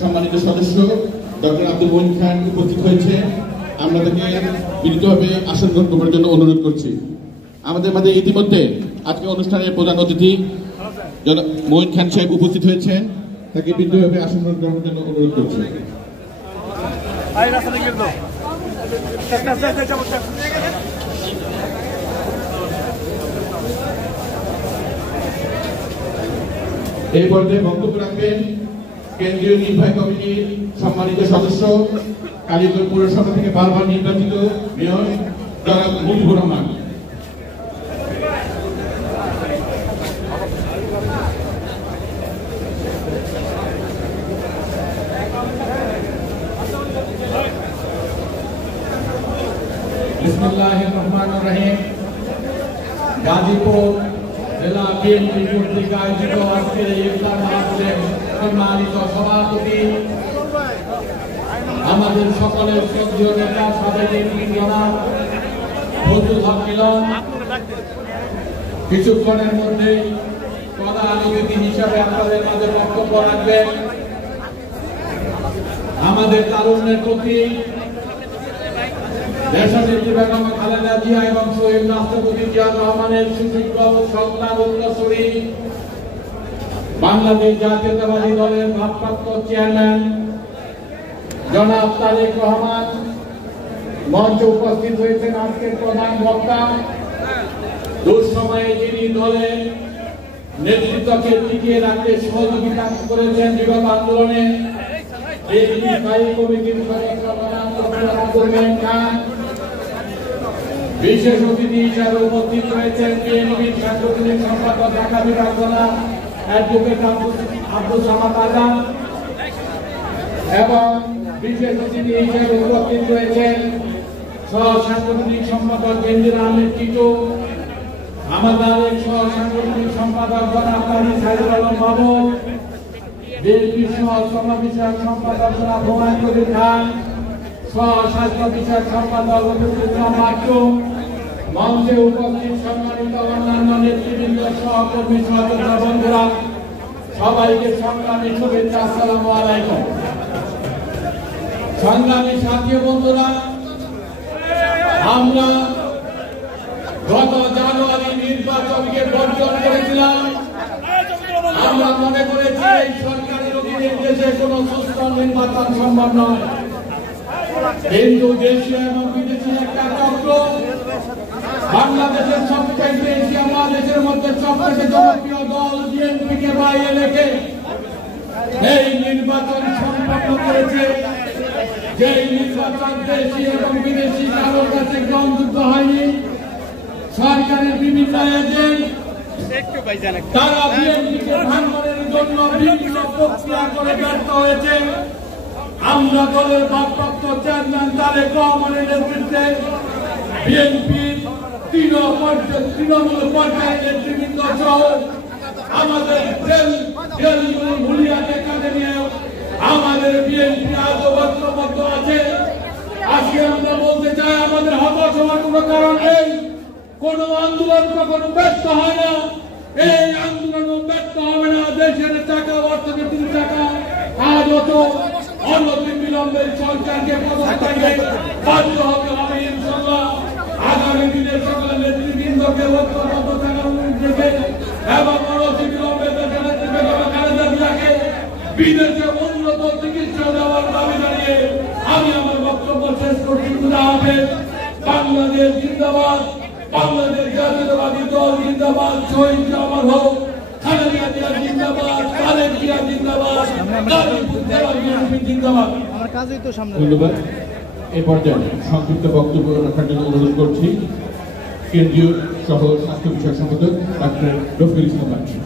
সম্মানিত সদস্য ডক্টর আব্দুল মঈন খান উপস্থিত হয়েছে। আমরা তাকে বিনীতভাবে আসন গ্রহণ করার জন্য অনুরোধ করছি। আমাদের মাঝে ইতিমধ্যে আজকে অনুষ্ঠানের প্রধান অতিথি মঈন খান সাহেব উপস্থিত হয়েছে, তাকে বিনীতভাবে আসন গ্রহণ করার জন্য অনুরোধ করছি। এই পর্যায়ে বক্তব্য রাখবেন কেন্দ্রীয় নির্বাহী কমিটির সম্মানিত সদস্য, কালীগঞ্জ পৌরসভা থেকে বারবার নির্বাচিত মেয়র জনাব মুজিবুর রহমান। বিসমিল্লাহির রহমানির রহিম। গাজীপুর জেলা বিএনপি কর্তৃক আয়োজিত আজকের ইফতার মাহফিলের সম্মানিত সভাপতি, আমাদের সকলের শ্রদ্ধেয় নেতা সাবেক এমপি জনাব ফজলুল হক মিলন কিছুক্ষণের মধ্যে প্রধান অতিথি হিসাবে আপনাদের মাঝে বক্তব্য রাখবেন। আমাদের তারুণ্যের প্রতি দেশনেত্রী বেগম খালেদা জিয়া এবং শহীদ রাষ্ট্রপতি জিয়াউর রহমানের সুযোগ্য সন্তান উত্তরসূরি বাংলাদেশ জাতীয়তাবাদী দলের ভারপ্রাপ্ত চেয়ারম্যান জনাব তারেক রহমান মঞ্চে উপস্থিত হয়েছেন। আজকের প্রধান বক্তা, দুঃসময়ে যিনি দলের নেতৃত্বকে টিকিয়ে রাখতে সহযোগিতা করেছেন বিগত আন্দোলনে, এই স্থায়ী কমিটির সদস্য আব্দুল মঈন খান। বিশেষ অতিথি হিসেবে উপস্থিত রয়েছেন বিএনপির সাংগঠনিক সম্পাদক ঢাকা বিভাগ জনাব অ্যাডভোকেট আব্দুল সামাদ আজাদ এবং বিশেষ অতিথি হিসেবে উপস্থিত রয়েছেন সহ সাংগঠনিক সম্পাদক কেন্দ্রীয় আহমেদ টিটু, আমাদের সহ সাংগঠনিক সম্পাদক জনাব সাইদুল আলম বাবু, বিএনপি সহ শ্রম বিষয়ক সম্পাদক জনাব হুমায়ুন কবির খান, সহ স্বাস্থ্য বিষয়ক সম্পাদক ইসলাম মাকতুম, মঞ্চে উপস্থিত সম্মানিত অন্যান্য নেতৃবৃন্দ, সহকর্মী, সহযোদ্ধা বন্ধুরা, সবাইকে সংগ্রামী শুভেচ্ছা। আসসালামু আলাইকুম। সংগ্রামী সাথী বন্ধুরা, আমরা গত জানুয়ারি নির্বাচনকে বর্জন করেছিলাম। আমরা মনে করেছি এই সরকারের অধীনে দেশে কোনো সুস্থ নির্বাচন সম্ভব নয়, কিন্তু দেশীয় এবং বিদেশি একটা চক্র বাংলাদেশের সবচেয়ে এশিয়া মহাদেশের মধ্যে সবচেয়ে জনপ্রিয় দল বিএনপিকে বাইরে রেখে এই নির্বাচন সম্পন্ন করেছে। যে নির্বাচন দেশি এবং বিদেশি কারোর কাছে গ্রহণযোগ্য হয়নি। সরকারের বিভিন্ন এজেন্ট তারা বিএনপিকে ভাঙনের জন্য বিভিন্ন প্রক্রিয়া করে ব্যর্থ হয়েছে। আমরা দলের ভারপ্রাপ্ত চেয়ারম্যান তারেক রহমানের নেতৃত্বে বিএনপির তৃণমূল পর্যায়ের নেতৃবৃন্দ সহ আমাদের হুলিয়াতে কাজে নিয়ে আমাদের বিএনপি আজও ঐক্যবদ্ধ আছে। আজকে আমরা বলতে চাই, আমাদের হতাশ হওয়ার কোনো কারণ নেই। কোন আন্দোলন কখনো ব্যর্থ হয় না, এই আন্দোলনও ব্যর্থ হবে না। দেশের টাকা, অর্থনীতির টাকা আজ অত অনতি বিলম্বে সরকারকে পদত্যাগে বাধ্য হতে হবে ইনশাআল্লাহ। আগামী দিনে সকল নেতৃবৃন্দকে ঐক্যবদ্ধ থাকার অনুরোধ রেখে এবং অনতি বিলম্বে দেশের নেত্রী বেগম খালেদা জিয়াকে বিদেশে উন্নত চিকিৎসা দেওয়ার দাবি জানিয়ে আমি আমার বক্তব্য শেষ করছি। খুদা হাফেজ। বাংলাদেশ জিন্দাবাদ, বাংলাদেশ জাতীয়তাবাদী দল জিন্দাবাদ, শহীদ আমার হোক, খালেদা জিয়া জিন্দাবাদ, তারেক জিয়া জিন্দাবাদ, জিন্দাবাদ। ধন্যবাদ। এই পর্যায়ে সংক্ষিপ্ত বক্তব্য রাখার জন্য অনুরোধ করছি কেন্দ্রীয় সহ স্বাস্থ্য বিষয়ক সম্পাদক ডাক্তার রফিকুল ইসলাম বাচ্চু।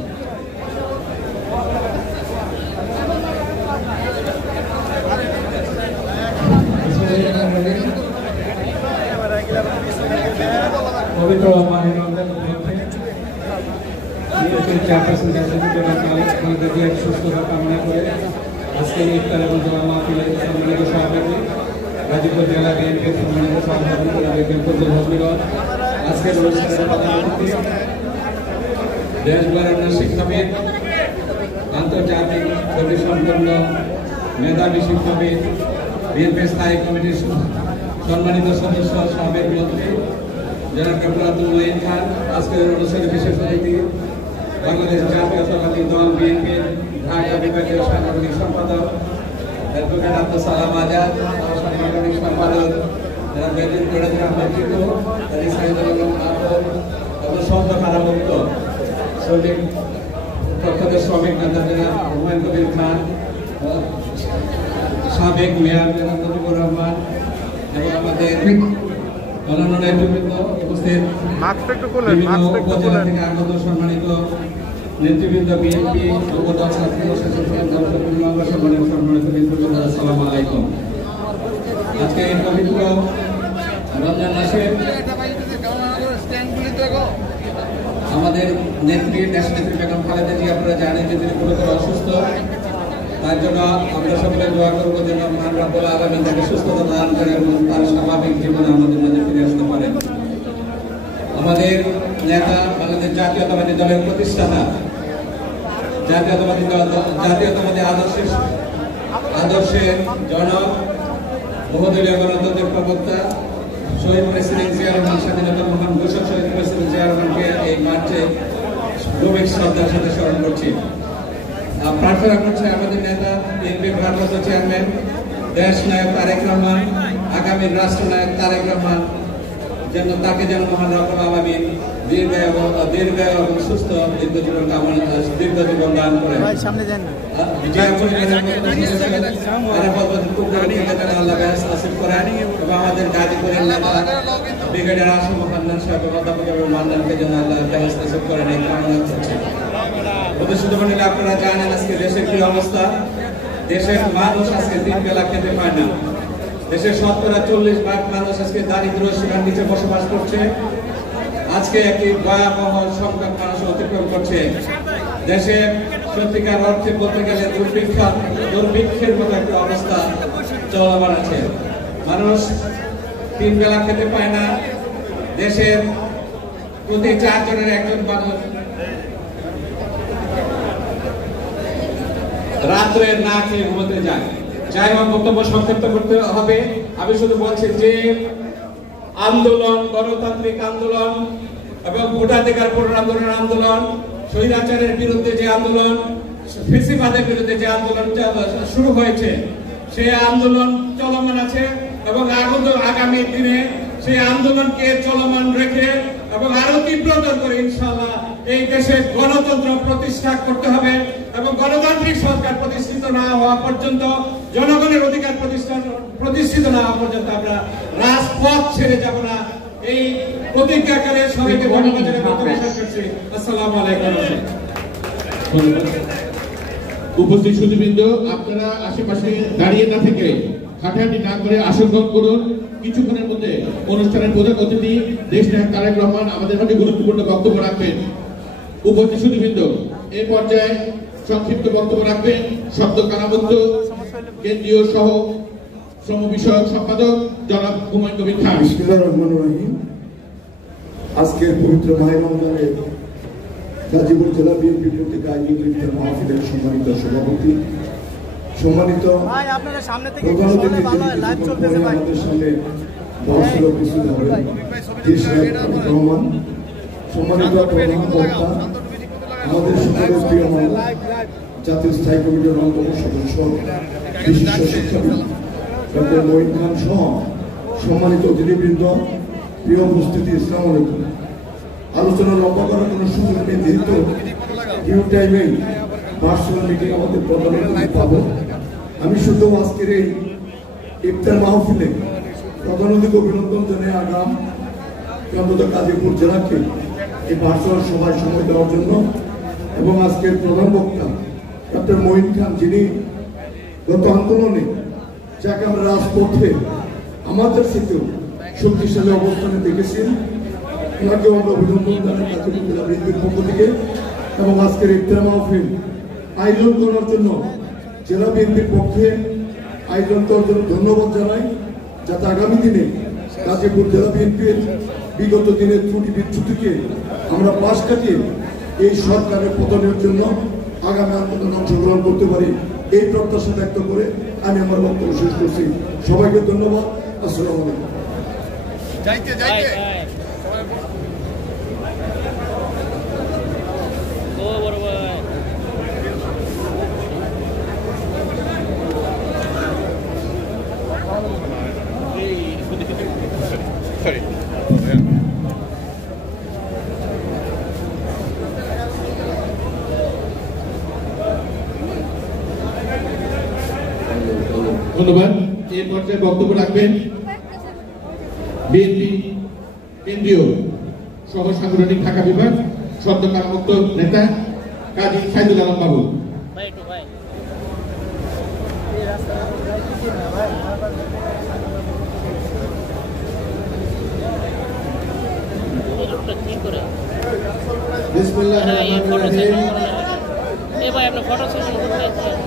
পবিত্র মাহে রমজান চেয়ারপারসন সুস্থতা কামনা করে আজকে ইফতার এবং দোয়া মাহফিলের সম্মানিত সভাপতি, গাজীপুর জেলা বিএনপির সম্মানিত সভাপতি ফজলুল হক মিলন, আজকের অনুষ্ঠানের প্রধান অতিথি দেশভরের শিক্ষাবিদ, আন্তর্জাতিক গতিসম্পন্ন মেধাবী শিক্ষাবিদ, বিএনপি স্থায়ী কমিটির সম্মানিত সদস্য, সাবেক মন্ত্রী জনাব ডক্টর আব্দুল মঈন খান, আজকের অনুষ্ঠানে বিশেষ অতিথি, বাংলাদেশ জাতীয়তাবাদী দল বিএনপির ঢাকা বিভাগীয় সাংগঠনিক সম্পাদক অ্যাডভোকেট আব্দুল সালাম আজাদ, সাংগঠনিক সম্পাদক জনাব বেদিন কোরাজি আহমেদ টিটু, সাইদুল আলম আপন, সদ্য কারামুক্ত শ্রমিক পক্ষদের শ্রমিক নেতা জনাব হুমায়ুন কবির খান, সাবেক মেয়র জনাব মুজিবুর রহমান এবং আমাদের অন্যান্য নেতৃবৃন্দ উপস্থিত, বিভিন্ন উপজেলা থেকে আগত সম্মানিত নেতৃবৃন্দ, বিএনপি যুবদল, ছাত্র সম্মানিত নেতৃবৃন্দ, আসসালামু আলাইকুম। আজকে এই পবিত্র রমজান মাসে আমাদের নেত্রী দেশনেত্রী বেগম খালেদা জিয়া, আপনারা জানেন যে তিনি গুরুতর অসুস্থ। তার জন্য আমরা সকলে দোয়া করবো যেন মহান রব্বুল আলামিন তাকে সুস্থতা দান করে এবং তার স্বাভাবিক জীবনে আমাদের মাঝে ফিরে আসতে পারেন। আমাদের নেতা, বাংলাদেশ জাতীয়তাবাদী দলের প্রতিষ্ঠাতা, জাতীয়তাবাদী আদর্শের জনক, বহুদলীয় গণতন্ত্রের প্রবক্তা শহীদ প্রেসিডেন্ট জিয়া রহমান, স্বাধীনতার মহান ঘোষক শহীদ প্রেসিডেন্ট জিয়া রহমানকে এই মার্চে গভীর শ্রদ্ধার সাথে স্মরণ করছি। প্রার্থনা করছে আমাদের নেতা, বিএনপি ভারপ্রাপ্ত চেয়ারম্যান, দেশ নায়ক তারেক রহমান, আগামী রাষ্ট্রনায়ক তারেক রহমান, তাকে যেন মহান রব্বুল আলামিন দীর্ঘ এবং সুস্থ দীর্ঘ জীবন দান করেন। আমাদের গাজীপুরের নেতা ব্রিগেডিয়ার আসম হান্নান সাহেব, অধ্যাপক এবং মান্নানকে যেন আল্লাহ ব্যবস্থা করেন এই কামনা করছে। আপনারা জানেন আজকে দেশের কি অবস্থা। দেশের মানুষ আজকে 3 বেলা খেতে পায় না। দেশের 40% মানুষ আজকে দারিদ্র সীমার নিচে বসবাস করছে। আজকে একটি ভয়াবহ সংখ্যক মানুষ অতিক্রম করছে। দেশে সত্যিকার অর্থে বলতে গেলে দুর্ভিক্ষের মতো একটা অবস্থা চলমান আছে। মানুষ 3 বেলা খেতে পায় না। দেশের প্রতি 4 জনের 1 জন মানুষ রাত্রে না খেয়ে ঘুমোতে যায়। যাই হোক, বক্তব্য সংক্ষিপ্ত করতে হবে। আমি শুধু বলছি যে আন্দোলন, গণতান্ত্রিক আন্দোলন এবং ভোটাধিকার পুনরান্দোলনের আন্দোলন, স্বৈরাচারের বিরুদ্ধে যে আন্দোলন, ফ্যাসিবাদের বিরুদ্ধে যে আন্দোলন শুরু হয়েছে, সেই আন্দোলন চলমান আছে এবং আগামী দিনে সেই আন্দোলনকে চলমান রেখে এবং আরো তীব্রতর করে ইনশাআল্লাহ এই দেশে গণতন্ত্র প্রতিষ্ঠা করতে হবে এবং গণতান্ত্রিক সরকার প্রতিষ্ঠিত না হওয়া পর্যন্ত, জনগণের অধিকার প্রতিষ্ঠিত না হওয়া পর্যন্ত আমরা রাজপথ ছেড়ে যাব না। এই প্রতিজ্ঞাকালে সবাইকে ধন্যবাদ জানিয়ে করছি। আসসালামু আলাইকুম। উপস্থিত সুধীবৃন্দ, আপনারা আশেপাশে দাঁড়িয়ে না থেকে হাঁটাহাঁটি না করে আসন গ্রহণ করুন। কিছুক্ষণের মধ্যে অনুষ্ঠানের প্রধান অতিথি দেশ নায়ক তারেক রহমান আমাদের মাঝে গুরুত্বপূর্ণ বক্তব্য রাখবেন। উপস্থিত সুধীবৃন্দ, এই পর্যায়ে সংক্ষিপ্ত বক্তব্য রাখবেন শব্দ কারামুক্ত কেন্দ্রীয় সহ শ্রম বিষয়ক সম্পাদক জনাব হুমায়ুন কবির খান। বিসমিল্লাহির রহমানির রহিম। আজকের পবিত্র মাহে রমজানের গাজীপুর জেলা বিএনপি কর্তৃক আয়োজিত ইফতার মাহফিলের সম্মানিত সভাপতি, সম্মানিত আমাদের সামনে বর্ষল উপস্থিত হবেন দেশ নায়ক রহমান, সম্মানিত প্রধান বক্তা, আমাদের সকলের প্রিয় জাতীয় স্থায়ী কমিটির অন্যতম সদস্য বিশিষ্ট শিক্ষাবিদ ডক্টর মঈন খান সহ সম্মানিত অতিথিবৃন্দ, প্রিয় উপস্থিতি, আসসালামু আলাইকুম। আলোচনা লম্বা করার কোনো সুযোগ নেই, যেহেতু ডিউ টাইমে ভার্চুয়াল মিটিং আমাদের প্রধান পাবো। আমি শুধু আজকের এই ইফতার মাহফিলে প্রধান অতিথিকে অভিনন্দন জানাই আগাম অন্তত গাজীপুর জেলাকে এই ভার্চুয়াল সভায় সময় দেওয়ার জন্য, এবং আজকের প্রধান বক্তা ডক্টর মঈন খান, যিনি গত আন্দোলনে যাকে আমরা রাজপথে আমাদের থেকেও শক্তিশালী অবস্থানে দেখেছেন, ওনাকেও আমরা অভিনন্দন জানাই গাজীপুর জেলা বিএনপির পক্ষ থেকে। এবং আজকের ইফতার মাহফিল আয়োজন করার জন্য জেলা বিএনপির পক্ষে আয়োজন করার জন্য ধন্যবাদ জানাই, যাতে আগামী দিনে গাজীপুর জেলা বিএনপির বিগত দিনের ত্রুটি বিচ্যুতিকে আমরা পাশ কাটিয়ে এই সরকারের পতনের জন্য আগামী আন্দোলনে অংশগ্রহণ করতে পারি। এই প্রত্যাশা ব্যক্ত করে আমি আমার বক্তব্য শেষ করছি। সবাইকে ধন্যবাদ। আসসালামু আলাইকুম। ধন্যবাদ। এই পর্যায়ে বক্তব্য রাখবেন বিএনপি কেন্দ্রীয় সহ সাংগঠনিক ঢাকা বিভাগ সদ্য কারামুক্ত নেতা কাজী সাইদুল আলম বাবু।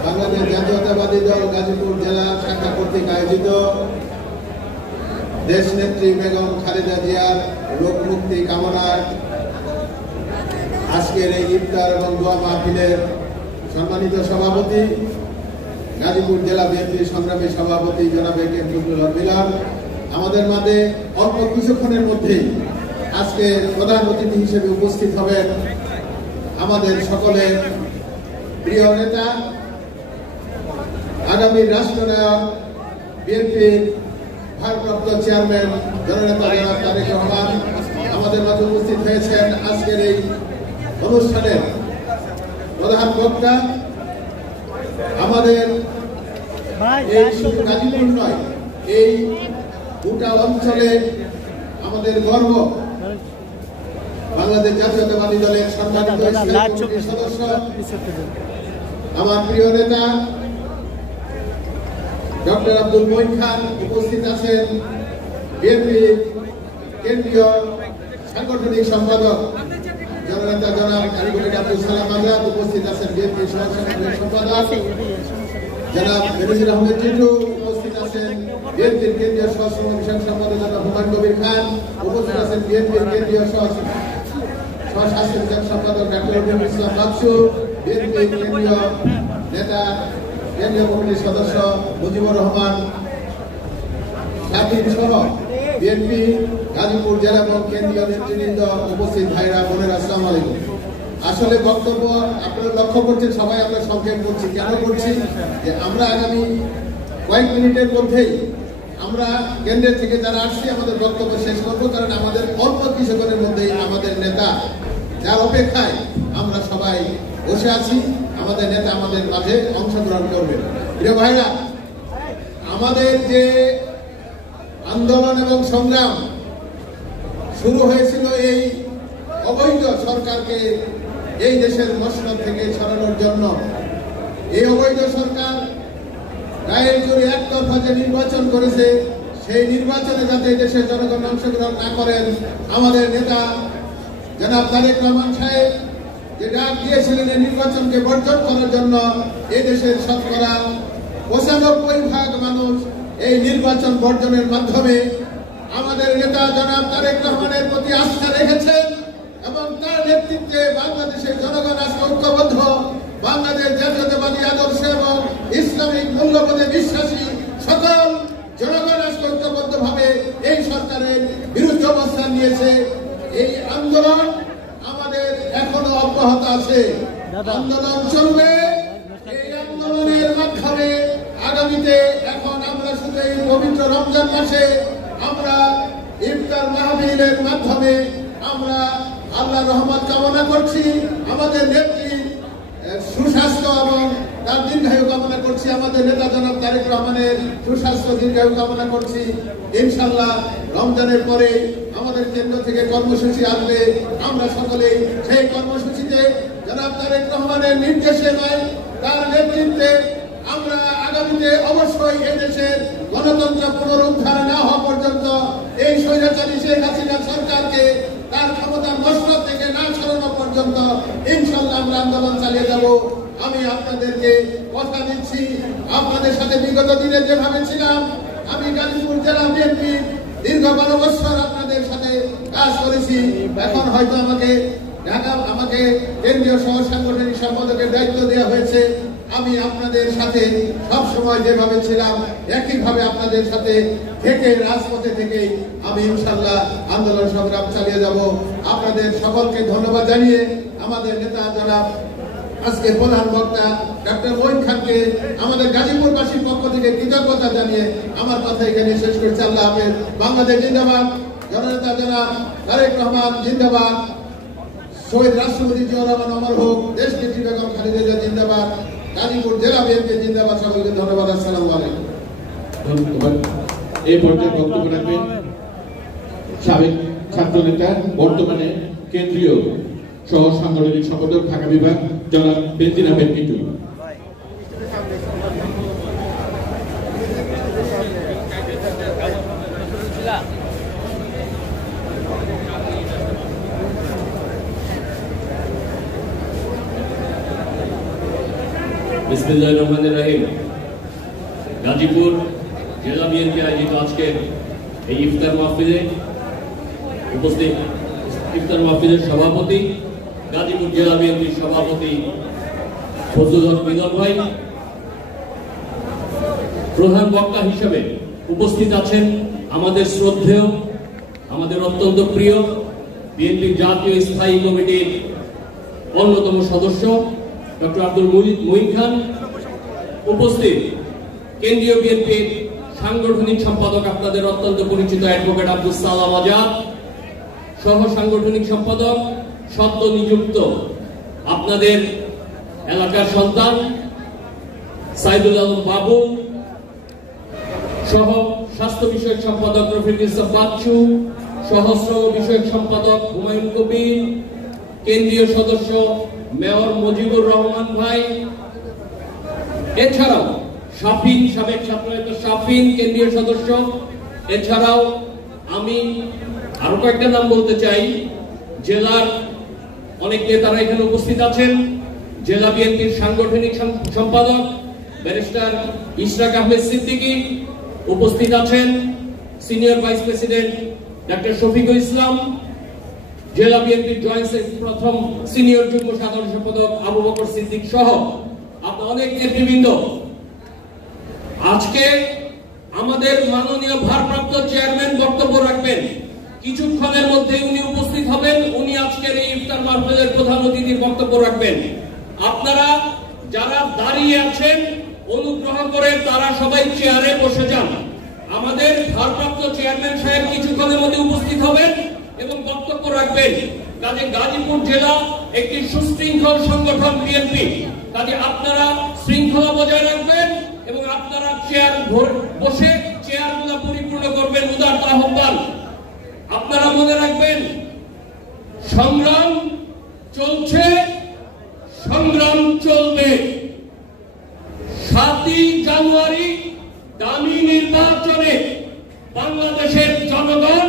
বাংলাদেশ জাতীয়তাবাদী দল গাজীপুর জেলা শাখা কর্তৃক আয়োজিত দেশ নেত্রী বেগম খালেদা জিয়ার রোগ মুক্তি কামনায় আজকের এই ইফতার এবং দোয়া মাহফিলের সম্মানিত সভাপতি গাজীপুর জেলা বিএনপি সংগ্রামী সভাপতি জনাব এ কে ফজলুল হক মিলন আমাদের মাঝে অল্প কিছুক্ষণের মধ্যেই আজকে প্রধান অতিথি হিসেবে উপস্থিত হবেন আমাদের সকলের প্রিয় নেতা আগামী রাষ্ট্রনায়ক বিএনপির ভারপ্রাপ্ত চেয়ারম্যান জননেতা জনাব তারেক রহমান আমাদের মাঝে উপস্থিত হয়েছেন। আজকের এই অনুষ্ঠানের প্রধান বক্তা আমাদের এই শুধু গাজীপুর নয়, এই গোটা অঞ্চলে আমাদের গর্ব বাংলাদেশ জাতীয়তাবাদী দলের সম্মানিত সদস্য আমার প্রিয় নেতা ডক্টর আব্দুল মঈন খান উপস্থিত আছেন, বিএনপির কেন্দ্রীয় সাংগঠনিক সম্পাদক জননেতা জনাব আরিফুল আব্দুল সালাম আজাদ উপস্থিত আছেন, বিএনপির সহ সাংগঠনিক সম্পাদক জনাব বেনজির আহমেদ টিটু উপস্থিত আছেন, বিএনপির কেন্দ্রীয় সহ বিষয়ক সম্পাদক জনাব হুমায়ুন কবির খান উপস্থিত আছেন, বিএনপির কেন্দ্রীয় স্বাস্থ্য বিষয়ক সম্পাদক ডাক্তার রবিউল ইসলাম বাকসু, বিএনপির কেন্দ্রীয় নেতা কেন্দ্রীয় কমিটির সদস্য মুজিবুর রহমান শাকিব সহ বিএনপি গাজীপুর জেলা এবং কেন্দ্রীয় নেতৃবৃন্দ উপস্থিত ভাইরা বোনেরা আসসালামু আলাইকুম। আসলে বক্তব্য আপনারা লক্ষ্য করছেন, সবাই আমরা সংক্ষেপ করছি। কেন করছি? যে আমরা আগামী কয়েক মিনিটের মধ্যেই আমরা কেন্দ্রের থেকে যারা আসছি আমাদের বক্তব্য শেষ করবো, কারণ আমাদের অল্প কিছুক্ষণের মধ্যেই আমাদের নেতা যার অপেক্ষায় আমরা সবাই বসে আছি, আমাদের নেতা আমাদের মাঝে অংশগ্রহণ করবেন। প্রিয় ভাইরা, আমাদের যে আন্দোলন এবং সংগ্রাম শুরু হয়েছিল এই অবৈধ সরকারকে এই দেশের মসনদ থেকে সরানোর জন্য, এই অবৈধ সরকার গায়ের জোরে একতরফা যে নির্বাচন করেছে, সেই নির্বাচনে যাতে দেশের জনগণ অংশগ্রহণ না করেন, আমাদের নেতা জনাব তারেক রহমান সাহেব যে ডাক দিয়েছিলেন এই নির্বাচনকে বর্জন করার জন্য, এই দেশের শতকরা ৯৫% মানুষ এই নির্বাচন বর্জনের মাধ্যমে আমাদের নেতা জনাব তারেক রহমানের প্রতি আস্থা রেখেছেন এবং তার নেতৃত্বে বাংলাদেশের জনগণ আজকে ঐক্যবদ্ধ, বাংলাদেশ জাতীয়তাবাদী আদর্শ এবং ইসলামিক মূল্যবোধে বিশ্বাসী সকল জনগণ আজকে ঐক্যবদ্ধভাবে এই সরকারের বিরুদ্ধে অবস্থান নিয়েছে। এই আন্দোলন আমাদের এখনো অব্যাহত আছে, আন্দোলন চলবে। এই আন্দোলনের মাধ্যমে আগামীতে এখন আমরা শুধু এই পবিত্র রমজান মাসে আমরা ইফতার মাহফিলের মাধ্যমে আমরা আল্লাহর রহমত কামনা করছি, আমাদের নেত্রী সুস্বাস্থ্য এবং তার দীর্ঘায়ু কামনা করছি, আমাদের নেতা জনাব তারেক রহমানের সুস্বাস্থ্য দীর্ঘায়ু কামনা করছি। ইনশাআল্লাহ রমজানের পরে আমাদের কেন্দ্র থেকে কর্মসূচি আসবে, আমরা সকলেই সেই কর্মসূচিতে জনাব তারেক রহমানের নির্দেশে নয়, তার নেতৃত্বে আমরা আগামীতে অবশ্যই এই দেশের গণতন্ত্র পুনরুদ্ধার না হওয়া পর্যন্ত, এই স্বৈরাচারী শেখ হাসিনা সরকারকে তার ক্ষমতা মসনদ থেকে না সরানো পর্যন্ত ইনশাআল্লাহ আমরা আন্দোলন চালিয়ে যাব। আমি আপনাদেরকে কথা দিচ্ছি, আপনাদের সাথে বিগত দিনে যেভাবে ছিলাম, আমি গাজীপুর জেলা বিএনপি দীর্ঘ 12 বছর আপনাদের সাথে কাজ করেছি। এখন হয়তো আমাকে কেন্দ্রীয় সহ সাংগঠনিক সম্পাদকের দায়িত্ব দেওয়া হয়েছে, আমি আপনাদের সাথে সব সময় যেভাবে ছিলাম একইভাবে আপনাদের সাথে থেকে রাজপথে থেকে আমি ইনশাআল্লাহ আন্দোলন সংগ্রাম চালিয়ে যাব। আপনাদের সকলকে ধন্যবাদ জানিয়ে আমাদের নেতা জনাব আজকে প্রধান বক্তা ডক্টর মঈন খানকে আমাদের গাজীপুরবাসীর পক্ষ থেকে কৃতজ্ঞতা জানিয়ে আমার কথা এখানে শেষ করছি। আল্লাহ হাফেজ। বাংলাদেশ জিন্দাবাদ। জননেতা জনাব তারেক রহমান জিন্দাবাদ। শহীদ রাষ্ট্রপতি জিয়াউর রহমান অমর হোক। দেশ নেত্রী বেগম খালেদা জিয়া জিন্দাবাদ। গাজীপুর জেলা বিএনপি জিন্দাবাদ। সকলকে ধন্যবাদ। আসসালামু আলাইকুম। ধন্যবাদ। এই পর্যায়ে বক্তব্য রাখবেন সাবেক ছাত্রনেতা বর্তমানে কেন্দ্রীয় সহ সাংগঠনিক সম্পাদক ঢাকা বিভাগ জনাব বেনজির আহমেদ কিটু। বিসমিল্লাহির রহমানির রহিম। গাজীপুর জেলা বিএনপি আয়োজিত আজকের এই ইফতার মাহফিলে উপস্থিত ইফতার মাহফিলের সভাপতি গাজীপুর জেলা বিএনপির সভাপতি ফজলুল হক মিলন ভাই, প্রধান বক্তা হিসেবে উপস্থিত আছেন আমাদের শ্রদ্ধেয়, আমাদের অত্যন্ত প্রিয় বিএনপির জাতীয় স্থায়ী কমিটির অন্যতম সদস্য ডক্টর আব্দুল মঈন খান, উপস্থিত কেন্দ্রীয় বিএনপির সাংগঠনিক সম্পাদক আপনাদের অত্যন্ত পরিচিত অ্যাডভোকেট আব্দুল সালাম আজাদ, সহ সাংগঠনিক সম্পাদক সদ্য নিযুক্ত আপনাদের এলাকার সন্তান সাইদুল আলম বাবু, সহ স্বাস্থ্য বিষয়ক সম্পাদক রফিকুল ইসলাম বাচ্চু, সহশ্রম বিষয়ক সম্পাদক হুমায়ুন কবির, কেন্দ্রীয় সদস্য মেয়র মুজিবুর রহমান ভাই, এছাড়াও শাফিন, সাবেক ছাত্রনেতা শাফিন কেন্দ্রীয় সদস্য, এছাড়াও আমি আরো কয়েকটা নাম বলতে চাই। জেলার অনেক নেতারা এখানে উপস্থিত আছেন। জেলা বিএনপির সাংগঠনিক সম্পাদক ব্যারিস্টার ইশরাক আহমেদ সিদ্দিকী উপস্থিত আছেন। Senior vice president doctor Shafiqul Islam, জেলা বিএনপির জয়েন্ট প্রথম সিনিয়র যুগ্ম সাধারণ সম্পাদক আবু বকর সিদ্দিক সহ আপনার অনেক নেতৃবৃন্দ। আজকে আমাদের মাননীয় ভারপ্রাপ্ত চেয়ারম্যান বক্তব্য রাখবেন, কিছুক্ষণের মধ্যে উনি উপস্থিত হবেন। উনি আজকের এই ইফতার মাহফিলের প্রধান অতিথির বক্তব্য রাখবেন। আপনারা যারা দাঁড়িয়ে আছেন অনুগ্রহ করে তারা সবাই চেয়ারে বসে যান। আমাদের ভারপ্রাপ্ত চেয়ারম্যান সাহেব কিছুক্ষণের মধ্যে উপস্থিত হবেন এবং বক্তব্য রাখবেন। কাজে গাজীপুর জেলা একটি সুশৃঙ্খল সংগঠন বিএনপি, কাজে আপনারা শৃঙ্খলা বজায় রাখবেন এবং আপনারা চেয়ার বসে চেয়ারগুলো পরিপূর্ণ করবেন। উদারত আহ্বান। আপনারা মনে রাখবেন, সংগ্রাম চলছে, সংগ্রাম চলবে। 7ই জানুয়ারি দামি নির্বাচনে বাংলাদেশের জনগণ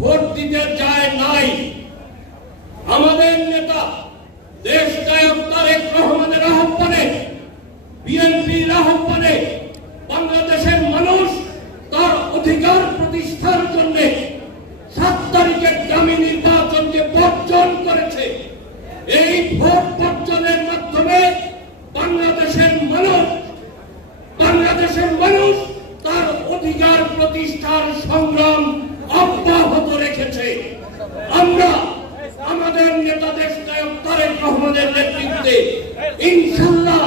ভোট দিতে যায় নাই। আমাদের নেতা দেশ নায়ক তারেক রহমানের আহ্বানে, বিএনপির আহ্বানে বাংলাদেশের মানুষ তার অধিকার প্রতিষ্ঠার জন্য 7 তারিখের দামি নির্বাচনকে বর্জন করেছে। এই ভোট বর্জনের মাধ্যমে বাংলাদেশের মানুষ তার অধিকার প্রতিষ্ঠার সংগ্রাম অব্যাহত রেখেছে। আমরা আমাদের নেতা দেশ নায়ক তারেক রহমানের নেতৃত্বে ইনশাআল্লাহ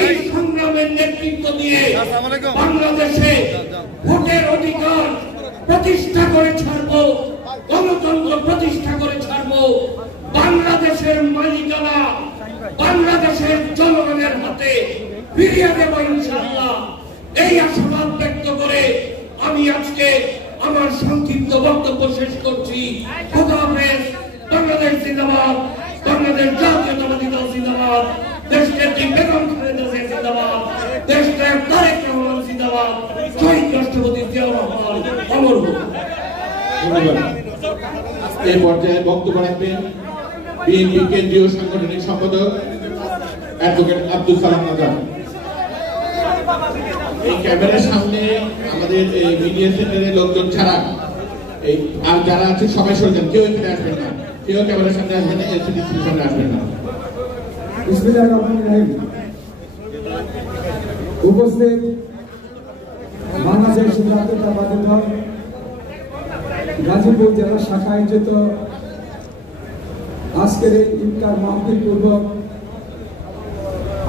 এই সংগ্রামের নেতৃত্ব দিয়ে বাংলাদেশে ভোটের অধিকার প্রতিষ্ঠা করে ছাড়ব, গণতন্ত্র প্রতিষ্ঠা করে ছাড়ব। বাংলাদেশের মালিকানা বাংলাদেশের জনগণের হাতে ফিরিয়ে দেব ইনশাআল্লাহ। এই আশাবাদ ব্যক্ত করে আমি আজকে আমার সংক্ষিপ্ত বক্তব্য শেষ করছি। খোদা হাফেজ। বাংলাদেশ জিন্দাবাদ। বাংলাদেশ জাতীয়তাবাদী দল জিন্দাবাদ। দেশ নেত্রী বেগম খালেদা জিয়া জিন্দাবাদ। দেশ নায়ক তারেক রহমান জিন্দাবাদ। শহীদ রাষ্ট্রপতি জিয়াউর রহমান অমর হোক। ধন্যবাদ। এই পর্যায়ে বক্তব্য রাখবেন বিএনপি কেন্দ্রীয় সাংগঠনিক সম্পাদক অ্যাডভোকেট আব্দুল সালাম আজাদ। এই ক্যামেরার সামনে আমাদের মিডিয়া সেন্টারের লোকজন ছাড়া আর যারা আছে সবাই সরে যান, কেউ এখানে আসবেন না, কেউ ক্যামেরার সামনে আসবেন না, এলসিডি সামনে আসবেন না। বিসমিল্লাহির রহমানির রহিম। উপস্থিত বাংলাদেশ জাতীয়তাবাদী দল গাজীপুর জেলা শাখা আয়োজিত আজকের এই ইফতার মাহফিল পূর্বক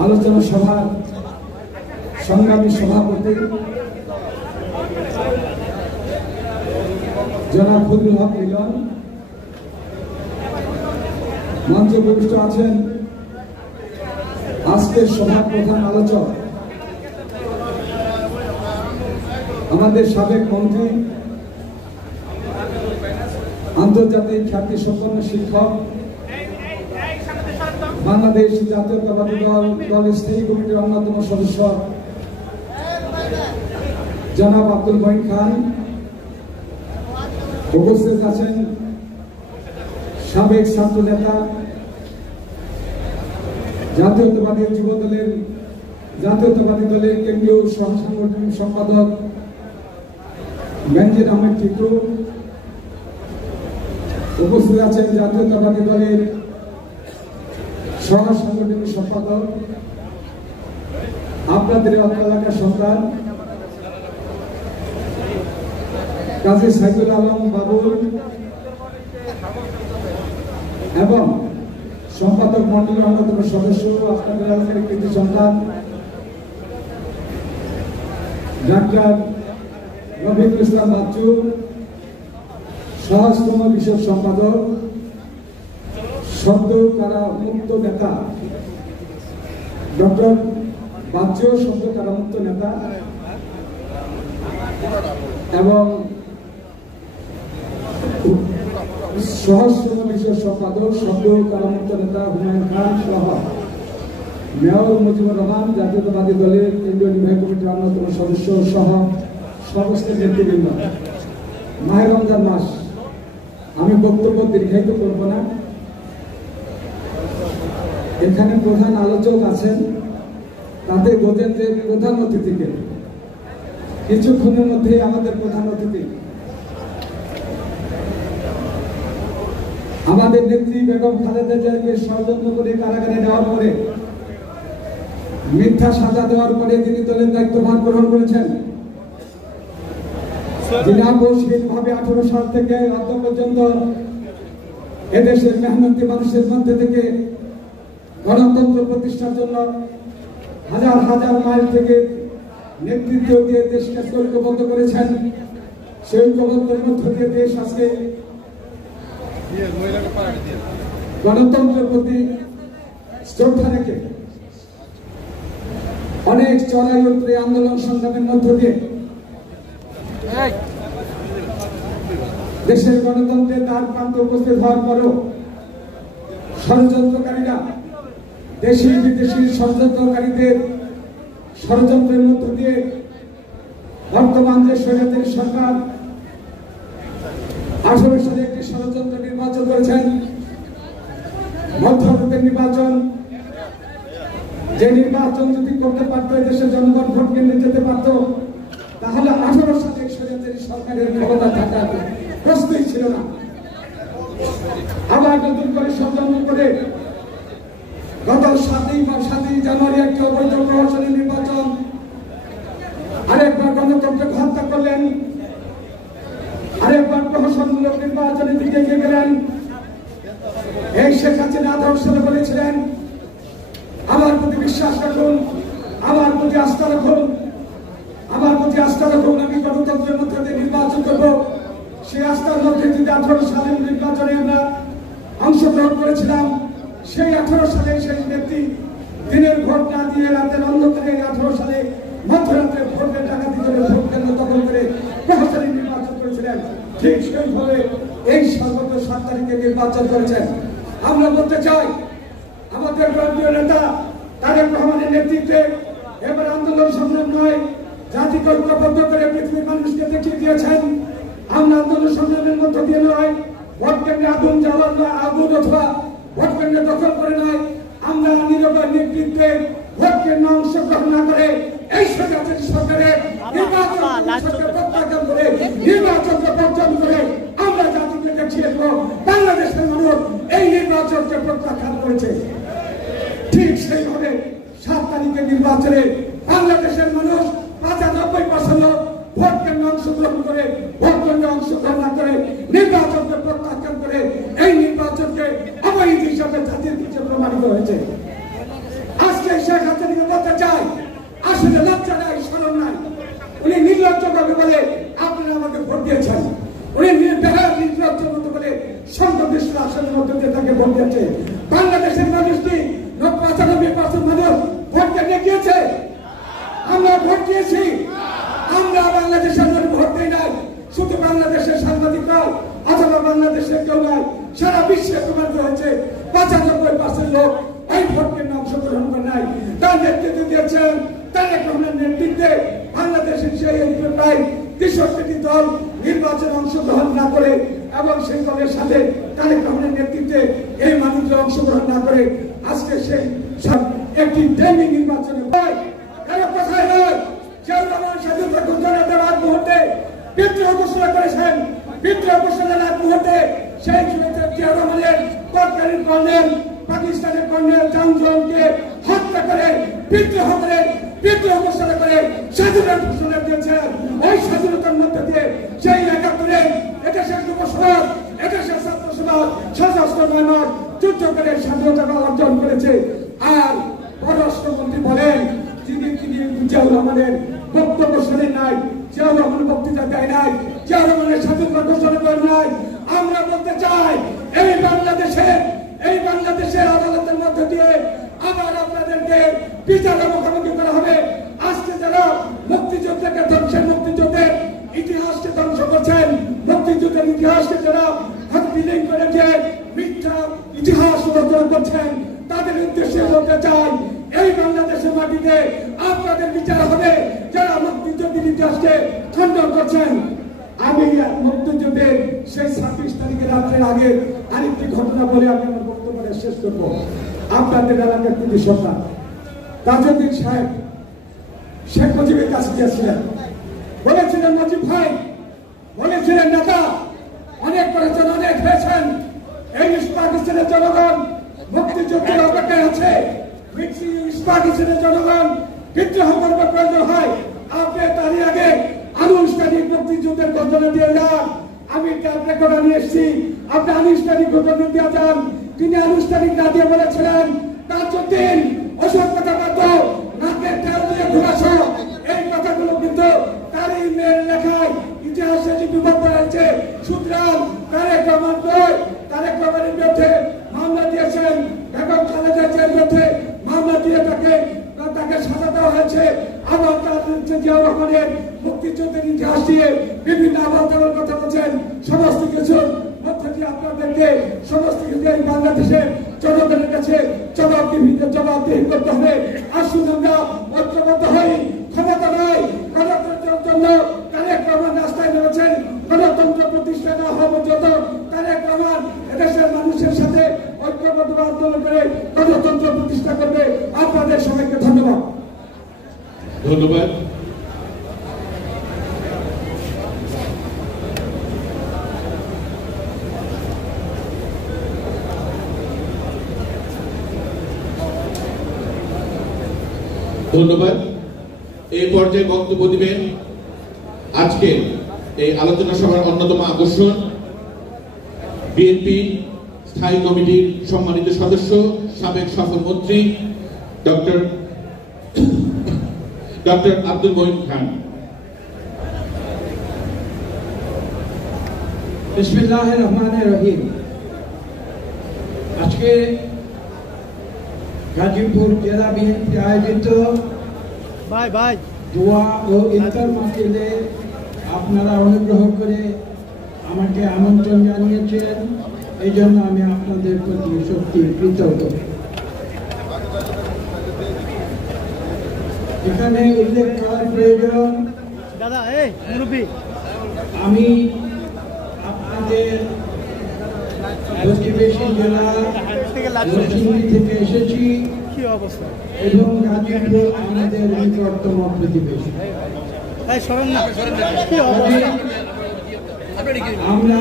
আলোচনা সভার সংগ্রামী সভাপতি জনাব ফজলুল হক মিলন, মঞ্চে উপবিষ্ট আছেন আজকের সভার প্রধান আলোচক আমাদের সাবেক মন্ত্রী, আন্তর্জাতিক খ্যাতি সম্পন্ন শিক্ষক, বাংলাদেশ জাতীয়তাবাদী দল স্থায়ী কমিটির অন্যতম সদস্য জনাব আব্দুল মঈন খান। উপস্থিত আছেন সাবেক ছাত্র নেতা, জাতীয়তাবাদী দলের কেন্দ্রীয় সহ সাংগঠনিক সম্পাদক বেনজির আহমেদ টিটু। উপস্থিত আছেন জাতীয়তাবাদী দলের সহ সাংগঠনিক সম্পাদক, আপনাদের এলাকার সন্তান কাজী সাইদুল আলম বাবুল এবং সম্পাদক মন্ডলীর অন্যতম সদস্য, আপনাদের এলাকার কৃতি সন্তান ডাক্তার রফিকুল ইসলাম বাচ্চু, সহস্রতম বিষয় সম্পাদক, শব্দ কারামুক্ত নেতা ডক্টর বাচ্চু, শব্দ কারামুক্ত নেতা, এবং সহস্রতম বিষয় সম্পাদক, শব্দ কারামুক্ত নেতা হুমায়ুন খান সহ মেয়র মুজিবুর রহমান, জাতীয়তাবাদী দলের কেন্দ্রীয় নির্বাহী কমিটির অন্যতম সদস্য সহ সমস্ত নেতৃবৃন্দ। মাহে রমজান মাস, আমি বক্তব্য দীর্ঘায়িত করব না। এখানে প্রধান আলোচক আছেন, তাতে বোঝেন যে প্রধান অতিথিকে কিছুক্ষণের মধ্যে আমাদের প্রধান অতিথি আমাদের নেত্রী বেগম খালেদা জিয়াকে ষড়যন্ত্র করে কারাগারে নেওয়ার পরে, মিথ্যা সাজা দেওয়ার পরে তিনি দলের দায়িত্বভার গ্রহণ করেছেন। তিনি আপসহীনভাবে 18 সাল থেকে আজ পর্যন্ত এদেশের মেহনতি মানুষের মধ্যে থেকে গণতন্ত্র প্রতিষ্ঠার জন্য হাজার হাজার মাইল থেকে নেতৃত্ব দিয়ে দেশকে ঐক্যবদ্ধ করেছেন। সেই ঐক্যবদ্ধের মধ্য দিয়ে দেশ আজকে গণতন্ত্রের প্রতি শ্রদ্ধা রেখে অনেক চড়াই উতরে আন্দোলন সংগ্রামের মধ্য দিয়ে দেশের গণতন্ত্রের দ্বার প্রান্তে উপস্থিত হওয়ার পরও ষড়যন্ত্রকারীরা, দেশি বিদেশি ষড়যন্ত্রকারীদের ষড়যন্ত্রের মধ্য দিয়ে বর্তমান যে স্বৈরাচারী সরকার 18 সালে একটি ষড়যন্ত্র নির্বাচন করেছেন, মধ্যবর্তী নির্বাচন, যে নির্বাচন যদি করতে পারতো দেশের জনগণ ভোট কেন্দ্রে যেতে পারতো, তাহলে 18 সালে স্বৈরাচারী সরকারের ক্ষমতা থাকার প্রশ্নই ছিল না। আবার নতুন করে ষড়যন্ত্র করে গত 7ই জানুয়ারি একটি অবৈধ প্রহসনী নির্বাচন, আরেকবার গণতন্ত্রকে হত্যা করলেন, আরেকবার প্রহসনমূলক নির্বাচনের দিকে এগিয়ে গেলেন। এই শেখ হাসিনা 18 সালে বলেছিলেন, আমার প্রতি বিশ্বাস রাখুন, আমার প্রতি আস্থা রাখুন, আমার প্রতি আস্থা রাখুন, আমি গণতন্ত্রের মধ্যে দিয়ে নির্বাচন করব। সেই আস্থার মধ্যে যদি 18 সালের নির্বাচনে আমরা অংশগ্রহণ করেছিলাম, সেই 18 সালে সেই ব্যক্তি দিনের ভোট না দিয়ে রাতের অন্ধকারে 18 সালে মধ্যরাত্রে ভোটের ডাকাতি করে ভোট কেন্দ্র দখল করে প্রহসনী নির্বাচন করেছিলেন। ঠিক সেইভাবে এই সর্বোচ্চ 7 তারিখে নির্বাচন করেছেন। আমরা বলতে চাই, আমাদের প্রিয় নেতা তারেক রহমানের নেতৃত্বে এবার আন্দোলন সংগ্রাম নয়, জাতিকে ঐক্যবদ্ধ করে পৃথিবীর মানুষকে দেখিয়ে দিয়েছেন আমরা আন্দোলন সংগ্রামের মধ্য দিয়ে নয়, ভোট কেন্দ্রে আগুন অথবা ভোট কেন্দ্রে দখল করে নয়, আমরা নীরবের নেতৃত্বে ভোট কেন্দ্রে অংশগ্রহণ না করে এই সরকারের প্রত্যাখ্যান করে নির্বাচনকে বর্জন করে আমরা জাতিকে দেখিয়ে দেব বাংলাদেশের মানুষ এই নির্বাচনকে প্রত্যাখ্যান করেছে। ঠিক সেইভাবে 7 তারিখের নির্বাচনে বাংলাদেশের প্রত্যাখ্যান করে এই নির্বাচনকে অবৈধ হিসাবে জাতির কাছে প্রমাণিত হয়েছে। আজকে শেখ হাসিনাকে বলতে চাই, আসলে লজ্জা নাই, শরম নাই। উনি নির্লজ্জভাবে বলে আপনারা আমাকে ভোট দিয়েছেন, উনি নির্লজ্জের মতো বলে সংসদীয় আসনের মধ্যে দিয়ে তাকে ভোট দিয়েছে। বাংলাদেশের মানুষটি 95% মানুষ ভোট কেটে গিয়েছে। আমরা ভোট দিয়েছি, আমরা বাংলাদেশের জন্য ভোট দিই নাই। শুধু বাংলাদেশের সাংবাদিকরাও অথবা বাংলাদেশের কেউ নয়, সারা বিশ্বে প্রমাণিত হয়েছে 95% লোক এই ভোটকে অংশগ্রহণ করে নাই। তার নেতৃত্ব দিয়েছেন তারেক রহমানের নেতৃত্বে বাংলাদেশের সেই প্রায় 63টি দল নির্বাচনে অংশগ্রহণ না করে এবং সেই দলের সাথে তারেক রহমানের নেতৃত্বে এই মানুষরা অংশগ্রহণ না করে আজকে সেই একটি ডেমি নির্বাচনে কোথায় নয়। জিয়াউর রহমান স্বাধীনতা ঘোষণা দেওয়ার মুহূর্তে বিদ্রোহ ঘোষণা করেছেন। বিদ্রোহ ঘোষণার এক মুহূর্তে সেই জিয়াউর রহমানের তৎকালীন কর্নেল পাকিস্তানের কর্নেল জামজনকে হত্যা করে বিদ্রোহ ঘোষণা করে স্বাধীনতা ঘোষণা দিয়েছেন। ওই স্বাধীনতার মধ্যে দিয়ে সেই 71-এ এদেশের যুব সমাজ, এদেশের ছাত্র সমাজ সশস্ত্র মানব যুদ্ধ করে স্বাধীনতা অর্জন করেছে। আর পররাষ্ট্রমন্ত্রী বলেন তিনি জিয়াউর রহমানের বক্তব্য শোনেন নাই, জিয়াউর রহমান বক্তৃতা দেয় নাই, জিয়াউর রহমানের স্বাধীনতা ঘোষণা করেন নাই। আমরা বলতে চাই এই বাংলাদেশের আদালতের মধ্যে দিয়ে আবার আপনাদেরকে বিচারের মুখোমুখি করা হবে। আজকে যারা মুক্তিযুদ্ধকে ধ্বংসের, মুক্তিযুদ্ধের ইতিহাসকে ধ্বংস করছেন, মুক্তিযুদ্ধের ইতিহাসকে যারা বিলীন করে যে মিথ্যা ইতিহাস রচনা করছেন, তাদের উদ্দেশ্যে বলতে চাই এই বাংলাদেশের মাটিতে আপনাদের বিচার হবে যারা মুক্তিযুদ্ধের ইতিহাসকে খণ্ডন করছেন। আমি মুক্তিযুদ্ধের সেই 26 তারিখের রাত্রের আগে আরেকটি ঘটনা বলে আমি আমার বক্তব্য শেষ করব। আপনাদের এলাকার কৃষি সরকার তাজউদ্দিন সাহেব শেখ মুজিবের কাছে গিয়েছিলেন, বলেছিলেন মুজিব ভাই, বলেছিলেন নেতা অনেক করেছেন, অনেক হয়েছেন, এই পাকিস্তানের জনগণ মুক্তিযুদ্ধের অপেক্ষায় আছে, পাকিস্তানের জনগণ বিদ্রোহ করবার প্রয়োজন হয়, আপনি তারই আগে আনুষ্ঠানিক মুক্তিযুদ্ধের ঘোষণা দিয়ে যান। আমি ট্যাপ রেকর্ডার নিয়ে এসেছি, আপনি আনুষ্ঠানিক ঘোষণা দিয়ে যান। তিনি আনুষ্ঠানিক না দিয়ে বলেছিলেন তাজউদ্দিন ওসব কথা বাদ, নাকের তেল দিয়ে ঘোরাছো, এই কথাগুলো কিন্তু তারই মেয়ের লেখায় ইতিহাসে লিপিবদ্ধ রয়েছে। সুতরাং তারেক রহমানের বিরুদ্ধে মামলা দিয়েছেন, বেগম খালেদা জিয়ার বিরুদ্ধে মামলা দিয়ে তাকে সাজা দেওয়া হয়েছে। আবার জিয়াউর রহমানের মুক্তিযুদ্ধের ইতিহাস দিয়ে বিভিন্ন আবার দেওয়ার কথা বলছেন। সমস্ত কিছুর মধ্যে দিয়ে আপনাদেরকে সমস্ত কিছু এই বাংলাদেশের জনগণের কাছে জবাবদিহি করতে হবে। আসুন আমরা ঐক্যবদ্ধ হই। ক্ষমতা নয়, গণতন্ত্রের জন্য তারেক রহমান রাস্তায় নেমেছেন। গণতন্ত্র প্রতিষ্ঠা না হওয়া পর্যন্ত তারেক রহমান এদেশের মানুষের সাথে ঐক্যবদ্ধ আন্দোলন করে গণতন্ত্র প্রতিষ্ঠা করবে। আপনাদের সবাইকে ধন্যবাদ। ধন্যবাদ। ধন্যবাদ। এই পর্যায়ে বক্তব্য দিবেন আজকে এই আলোচনা সভার অন্যতম আকর্ষণ বিএনপি স্থায়ী কমিটির সম্মানিত সদস্য, সাবেক সফরমন্ত্রী ডক্টর আব্দুল মঈন খান। বিসমিল্লাহির রহমানির রহিম। আজকে গাজীপুর জেলা বিএনপি আয়োজিত দোয়া ও ইফতার মাহফিলে আপনারা অনুগ্রহ করে আমাকে আমন্ত্রণ জানিয়েছেন, এই জন্য আমি আপনাদের প্রতি সত্যি কৃতজ্ঞ। এখানে উল্লেখ করার প্রয়োজন, আমি আপনাদের প্রতিবেশী জেলা নরসিংদী থেকে এসেছি এবং গাজীপুর আমাদের নিকটতম প্রতিবেশী। আমরা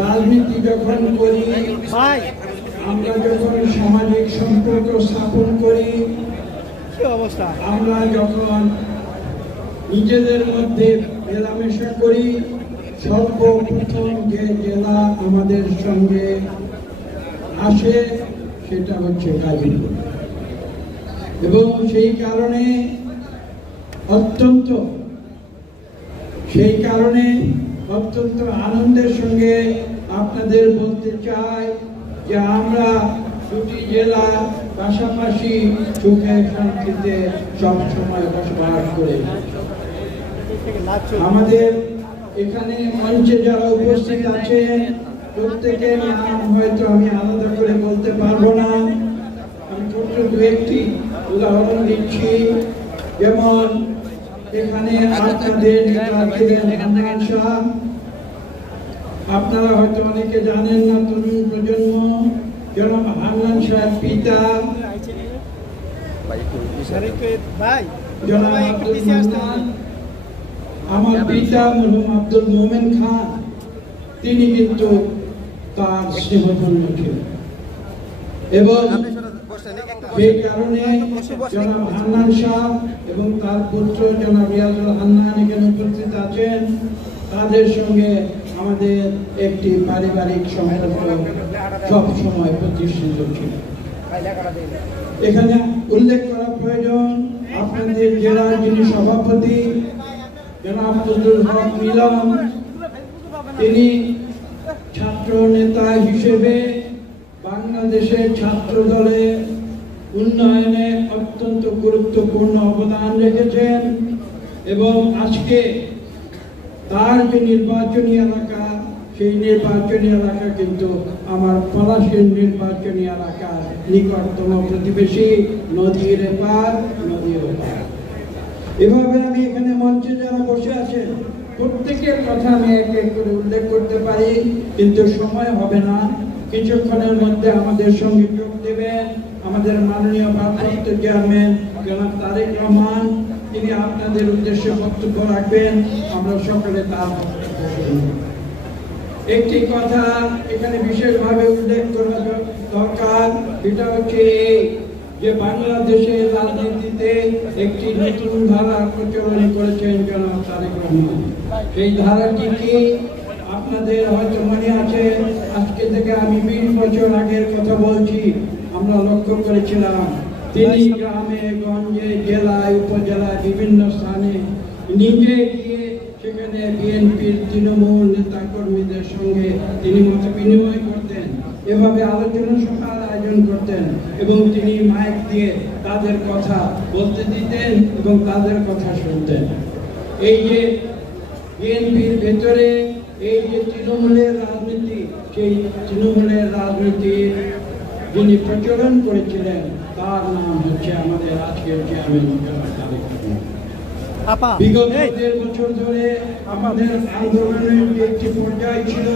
রাজনীতি যখন করি, আমরা যখন সামাজিক সম্পর্ক স্থাপন করি, আমরা যখন নিজেদের মধ্যে মেলামেশা করি, সর্বপ্রথম যে জেলা আমাদের সঙ্গে আসে সেটা হচ্ছে গাজীপুর, এবং সেই কারণে অত্যন্ত আনন্দের সঙ্গে আপনাদের বলতে চাই যে আমরা দুটি জেলা পাশাপাশি সুখে শান্তিতে সবসময় বসবাস করে। আমাদের এখানে মঞ্চে যারা উপস্থিত আছেন প্রত্যেকের নাম হয়তো আমি আলাদা করে বলতে পারবো না, আমি ছোট্ট দু একটি উদাহরণ দিচ্ছি। যেমন এখানে আপনাদের নেতা ছিলেন হান্নান শাহ, আপনারা হয়তো অনেকে জানেন না, তরুণ প্রজন্ম। জনাব হান্নান শাহের পিতা জনাব আব্দুল মান্নান, আমার পিতা মরহুম আব্দুল মোমেন খান, তিনি কিন্তু তার স্নেহধন্য ছিলেন, এবং সেই কারণে জনাব হান্নান শাহ এবং তার পুত্র জনাব রিয়াজুল হান্নান এখানে উপস্থিত আছেন। তাদের সঙ্গে আমাদের একটি পারিবারিক সম্পর্ক সবসময় প্রতিষ্ঠিত ছিল। এখানে উল্লেখ করা প্রয়োজন, আপনাদের জেলার যিনি সভাপতি জনাব ফজলুল হক মিলন, তিনি ছাত্র নেতা হিসেবে বাংলাদেশের ছাত্র দলের উন্নয়নে অত্যন্ত গুরুত্বপূর্ণ অবদান রেখেছেন, এবং আজকে তার যে নির্বাচনী এলাকা, সেই নির্বাচনী এলাকা কিন্তু আমার পলাশের নির্বাচনী এলাকার নিকটতম প্রতিবেশী, নদীর এপার নদীর ওপার। এভাবে আমি এখানে মঞ্চে যারা বসে আছেন প্রত্যেকের কথা আমি এক এক করে উল্লেখ করতে পারি, কিন্তু সময় হবে না। কিছুক্ষণের মধ্যে আমাদের সঙ্গে যোগ দেবেন আমাদের মাননীয় ভারপ্রাপ্ত চেয়ারম্যান জনাব তারেক রহমান, তিনি আপনাদের উদ্দেশ্যে বক্তব্য রাখবেন। আমরা সকলে তার একটি কথা এখানে বিশেষভাবে উল্লেখ করা দরকার, সেটা হচ্ছে এই যে বাংলাদেশের রাজনীতিতে একটি নতুন ধারা প্রচলন করেছেন জনাব তারেক রহমান। সেই ধারাটি কি আপনাদের হয়তো মনে আছে, আজকে থেকে আমি 20 বছর আগের কথা বলছি, আমরা লক্ষ্য করেছিলাম তিনি গ্রামে গঞ্জে জেলায় উপজেলায় বিভিন্ন স্থানে নিজে গিয়ে সেখানে বিএনপির তৃণমূল নেতা কর্মীদের সঙ্গে তিনি মত বিনিময় করতেন, এভাবে আলোচনা সভার আয়োজন করতেন, এবং তিনি মাইক দিয়ে তাদের কথা বলতে দিতেন এবং তাদের কথা শুনতেন। এই যে বিএনপির ভেতরে এই যে তৃণমূলের রাজনীতি, সেই তৃণমূলের রাজনীতির যিনি প্রচলন করেছিলেন তার নাম হচ্ছে আমাদের আজকের চেয়ারম্যান জনাব তারেক রহমান। বিগত 1.5 বছর ধরে আমাদের আন্দোলনের একটি পর্যায় ছিল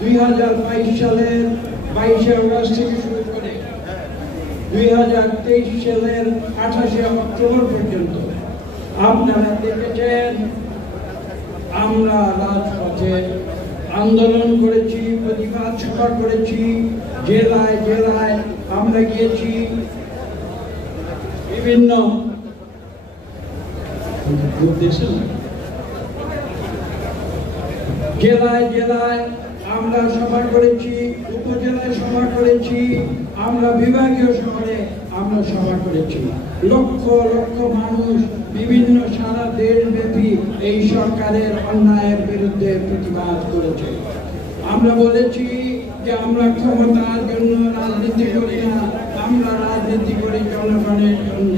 2022 সালের 22শে আগস্ট থেকে শুরু করে 2023 সালের 28শে অক্টোবর পর্যন্ত। আপনারা দেখেছেন আমরা রাজপথে আন্দোলন করেছি, প্রতিবাদ সভা করেছি, জেলায় জেলায় আমরা গিয়েছি, বিভিন্ন জেলায় জেলায় আমরা সভা করেছি, উপজেলায় সভা করেছি, আমরা বিভাগীয় শহরে আমরা সভা করেছি। লক্ষ লক্ষ মানুষ বিভিন্ন সারা দেশব্যাপী এই সরকারের অন্যায়ের বিরুদ্ধে প্রতিবাদ করেছে। আমরা বলেছি যে আমরা ক্ষমতার জন্য রাজনীতি করি না, আমরা রাজনীতি করি জনগণের জন্য।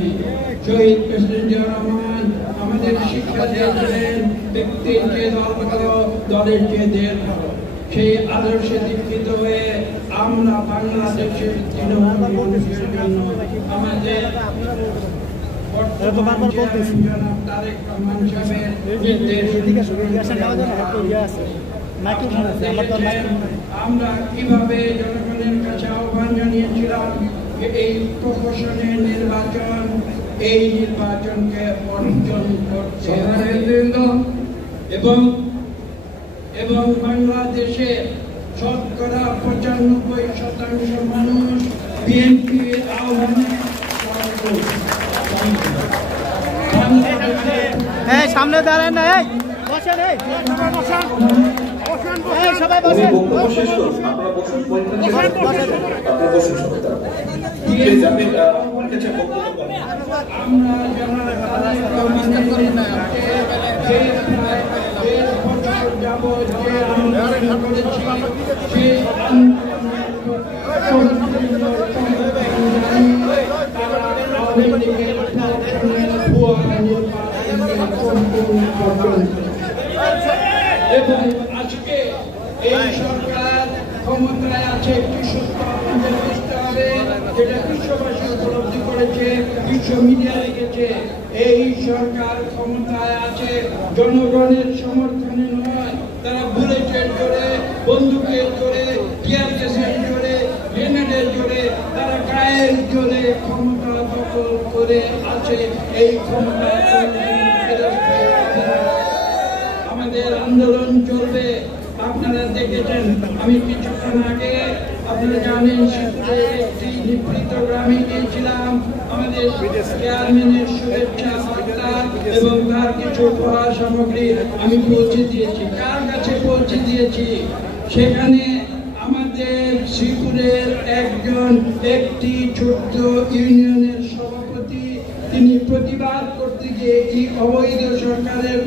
শহীদ প্রেসিডেন্ট জিয়া রহমান আমাদের শিক্ষা দিয়েছিলেন ব্যক্তির চেয়ে দল ভালো, দলের চেয়ে দেশ ভালো। সেই আদর্শে দীক্ষিত হয়ে আমরা বাংলাদেশের তৃণমূল মানুষের জন্য আমাদের তারেক রহমান সাহেবের আমরা কিভাবে জনগণের কাছে আহ্বান জানিয়েছিলাম যে এই প্রশাসনের নির্বাচন, এই নির্বাচনকে বর্জন করতে এবং বাংলাদেশে শতকরা 95% মানুষ বিএনপির আহ্বানে সামনে দাঁড়ান না। এবং আজকে এই সরকার ক্ষমতায় আছে একটি সত্য আমাদের বুঝতে হবে, যেটা বিশ্ববাসী উপলব্ধি করেছে, বিশ্ব মিডিয়া লিখেছে। এই সরকার ক্ষমতায় আছে জনগণের সমর্থনে নয়, তারা বুলেটের জোরে, বন্দুকের জোরে, টিয়ার গ্যাসের জোরে, গ্রেনেডের জোরে, তারা গায়ের জোরে ক্ষমতা দখল করে আছে। এই ক্ষমতা আমাদের আন্দোলন চলবে। আপনারা দেখেছেন, আমি কিছুক্ষণ আগে আপনারা জানেন শিবপুরে একটি নিভৃত গ্রামে গিয়েছিলাম। আমাদের চেয়ারম্যানের শুভেচ্ছা বার্তা এবং তার কিছু উপহার সামগ্রী আমি পৌঁছে দিয়েছি। কার কাছে পৌঁছে দিয়েছি? সেখানে আমাদের শ্রীপুরের একটি ছোট্ট ইউনিয়নের সভাপতি, তিনি প্রতিবাদ করতে গিয়ে এই অবৈধ সরকারের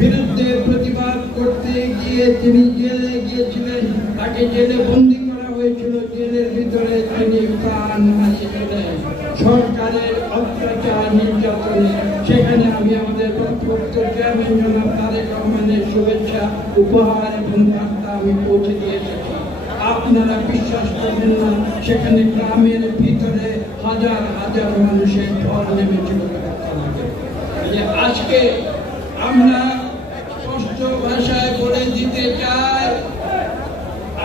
বিরুদ্ধে প্রতিবাদ করতে গিয়ে তিনি জেলে গিয়েছিলেন। তাকে জেলে বন্দী করা হয়েছিল, জেলের ভিতরে তিনি প্রাণ হারিয়েছিলেন সরকারের অত্যাচার নির্যাতনে। সেখানে আমি আমাদের ভারপ্রাপ্ত চেয়ারম্যান জনাব তারেক রহমানের শুভেচ্ছা উপহার এবং বার্তা আমি পৌঁছে দিয়ে এসেছি। আপনারা বিশ্বাস করবেন না, সেখানে গ্রামের ভিতরে হাজার হাজার মানুষের ঢল নেমেছিল। আজকে আমরা স্পষ্ট ভাষায় বলে দিতে চাই,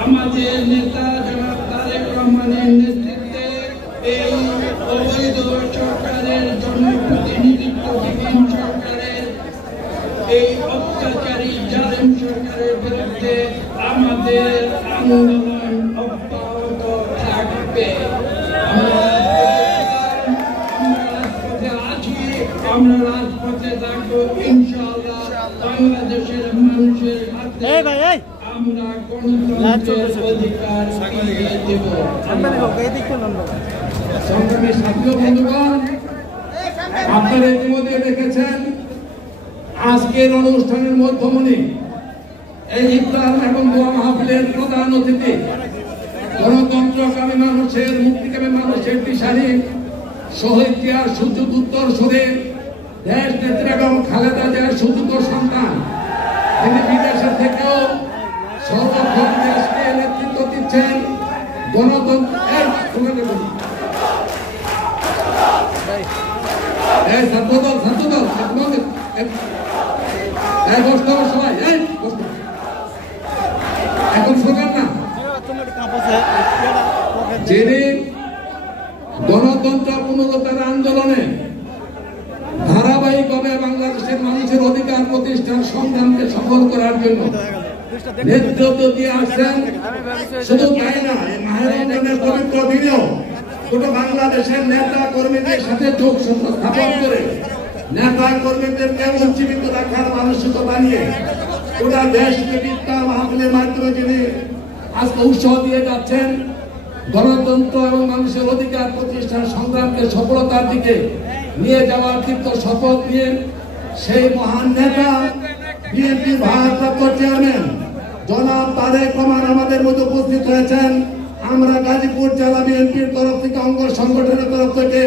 আমাদের নেতা জনাব তারেক রহমানের নেতৃত্বে এই অবৈধ সরকারের জনপ্রতিনিধিত্ববিহীন সরকারের, এই অত্যাচারী জালেম সরকারের বিরুদ্ধে আমাদের আন্দোলন অব্যাহত থাকবে। আমরা রাজপথে থাকবো ইনশাআল্লাহ। বাংলাদেশের মানুষের হাতে আমরা গণতন্ত্রের অধিকার ফিরিয়ে দেব। সংগ্রামী সাথী বন্ধুগণ, আপনারা ইতিমধ্যে দেখেছেন আজকের অনুষ্ঠানের মধ্যমণি এই ইফতার এবং দোয়া মাহফিলের প্রধান অতিথি, গণতন্ত্রকামী মানুষের, মুক্তিকামী মানুষের দিশারি, শহীদ জিয়ার সুযোগ উত্তর সুরে দেশ নেত্রী এবং খালেদা জিয়ার সুযোগ্য সন্তান, তিনি বিদেশের থেকেও সর্বক্ষণ দেশকে নেতৃত্ব দিচ্ছেন। সবাই এখন শোনেন না, যিনি গণতন্ত্র পুনরুদ্ধার আন্দোলনে ধারাবাহিকভাবে বাংলাদেশের মানুষের অধিকার প্রতিষ্ঠান সংগ্রামকে সফল করার জন্য নেতৃত্ব দিয়ে আসছেন। শুধু তাই না, এই মাহের রমজানের পবিত্র দিনেও গোটা বাংলাদেশের নেতা কর্মীদের সাথে যোগসূত্র স্থাপন করে নেতা কর্মীদেরকে উজ্জীবিত রাখার মানসিকতা নিয়ে গোটা দেশকে বিদ্যা মাহফিলের মাধ্যমে যিনি আজকে উৎসাহ দিয়ে যাচ্ছেন, গণতন্ত্র এবং মানুষের অধিকার প্রতিষ্ঠান সংগ্রামকে সফলতার দিকে নিয়ে যাওয়ার তীব্র শপথ নিয়ে সেই মহান নেতা বিএনপির ভারপ্রাপ্ত চেয়ারম্যান জনাব তারেক রহমান আমাদের মধ্যে উপস্থিত হয়েছেন। আমরা গাজীপুর জেলা বিএনপির তরফ থেকে, অঙ্গ সংগঠনের তরফ থেকে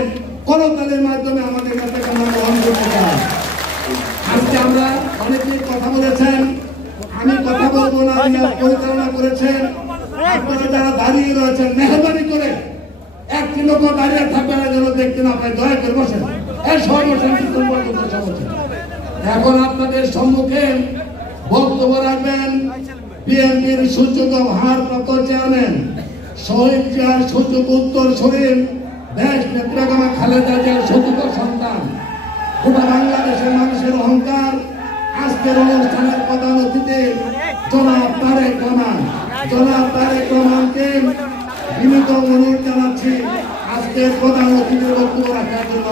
করতালির মাধ্যমে আমাদের নেতাকে আমরা গ্রহণ করতে চাই। আজকে আমরা অনেকেই কথা বলেছেন, আমি কথা বলবো না, পরিচালনা করেছেন। আপনারা যারা দাঁড়িয়ে রয়েছেন, মেহরবানি করে একটি লোক দাঁড়িয়ে থাকবে না যেন দেখতে না পায়, দয়া করে বসেন। এখন আপনাদের সম্মুখে বক্তব্য রাখবেন বিএনপির সুযোগ্য ভারপ্রাপ্ত চেয়ারম্যান, শহীদ জিয়ার সুযোগ্য উত্তর শরীর, দেশ নেত্রী খালেদা জিয়ার সুযোগ্য সন্তান, গোটা বাংলাদেশের মানুষের অহংকার, আজকের অনুষ্ঠানের প্রধান অতিথি জনাব তারেক রহমান। জনাব তারেক রহমানকে বিনীত অনুরোধ জানাচ্ছি আজকের প্রধান অতিথির বক্তব্য রাখার জন্য।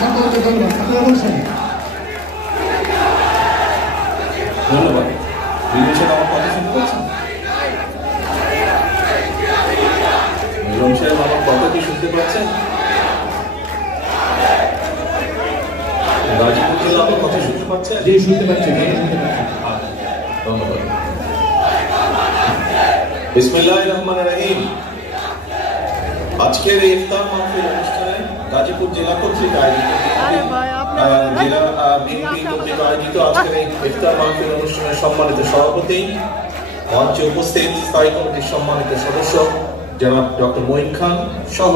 সকলকে ধন্যবাদ। আপনারা বলছেন ধন্যবাদ। বিদেশে আমার কথা শুনতে পাচ্ছেন? নিজাম সাহেব আমার কথা কি শুনতে পাচ্ছেন? গাজীপুর জেলা আমার কথা শুনতে পাচ্ছেন? জি, শুনতে পাচ্ছি। ধন্যবাদ। বিসমিল্লাহির রহমানির রহিম। আজকের এই ইফতার মাহফিল অনুষ্ঠানে গাজীপুর জেলা কর্তৃক আয়োজিত জেলা বিএনপি কর্তৃক আয়োজিত আজকের এই ইফতার মাহফিল অনুষ্ঠানের সম্মানিত সভাপতি, মঞ্চে উপস্থিত স্থায়ী কমিটির সম্মানিত সদস্য জনাব ডক্টর মঈন খান সহ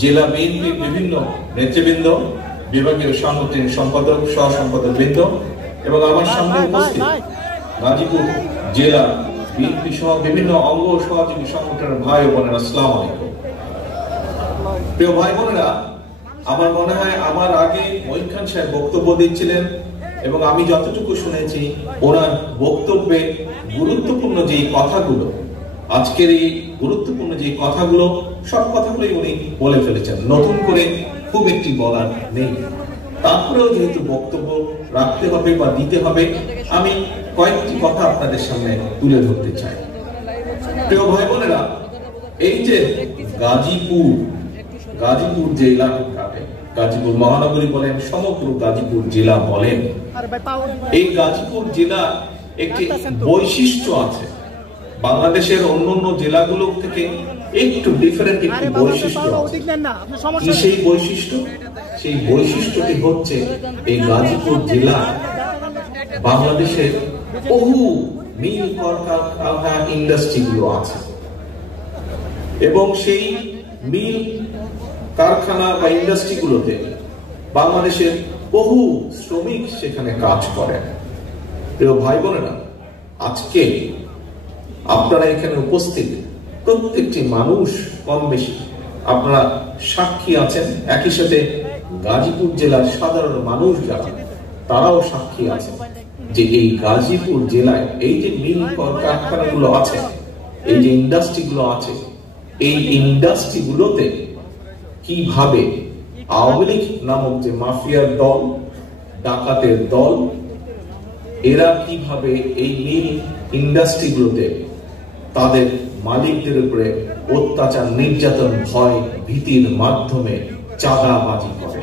জেলা বিএনপির বিভিন্ন নেতৃবৃন্দ, বিভাগীয় সাংগঠনিক সম্পাদক, সহ সম্পাদক বৃন্দ এবং আমার সামনে উপস্থিত গাজীপুর জেলা বিএনপি সহ বিভিন্ন অঙ্গ সহযোগী সংগঠনের ভাই ও বোনেরা, আসসালামু আলাইকুম। প্রিয় ভাই বোনেরা, আমার মনে হয় আমার আগে মঈন খান সাহেব বক্তব্য দিচ্ছিলেন এবং আমি যতটুকু শুনেছি ওনার বক্তব্যে গুরুত্বপূর্ণ যে কথাগুলো, আজকের এই গুরুত্বপূর্ণ যে কথাগুলো, সব কথাগুলোই উনি বলে ফেলেছেন, নতুন করে খুব একটি বলার নেই। তারপরেও যেহেতু বক্তব্য রাখতে হবে বা দিতে হবে, আমি কয়েকটি কথা আপনাদের সামনে তুলে ধরতে চাই। প্রিয় ভাই বোনেরা, এই যে গাজীপুর জেলা, গাজীপুর মহানগরী বলেন, সমগ্র গাজীপুর জেলা বলেন, এই গাজীপুর জেলা একটি বৈশিষ্ট্য আছে। বাংলাদেশের অন্যান্য জেলাগুলো থেকে একটু ডিফারেন্ট একটি বৈশিষ্ট্য আছে। সেই বৈশিষ্ট্যটি হচ্ছে এই গাজীপুর জেলা বাংলাদেশের বহু মিল কলকারখানা ইন্ডাস্ট্রি গুলো আছে এবং সেই মিল কারখানা বা ইন্ডাস্ট্রি গুলোতে বাংলাদেশের বহু শ্রমিক সেখানে কাজ করে। প্রিয় ভাই বোনেরা, আজকে আপনারা এখানে উপস্থিত প্রত্যেকটি মানুষ কম বেশি আপনারা সাক্ষী আছেন, একই সাথে গাজীপুর জেলার সাধারণ মানুষ যারা, তারাও সাক্ষী আছেন যে এই গাজীপুর জেলায় এই যে মিল কারখানাগুলো আছে, এই যে ইন্ডাস্ট্রি গুলো আছে, এই ইন্ডাস্ট্রি গুলোতে কিভাবে আওয়ামী লীগ নামক যে মাফিয়ার দল, ডাকাতের দল, এরা কিভাবে এই মিল ইন্ডাস্ট্রি গুলোতে তাদের মালিকদের উপরে অত্যাচার, নির্যাতন, ভয়, ভীতির মাধ্যমে চাঁদাবাজি করে,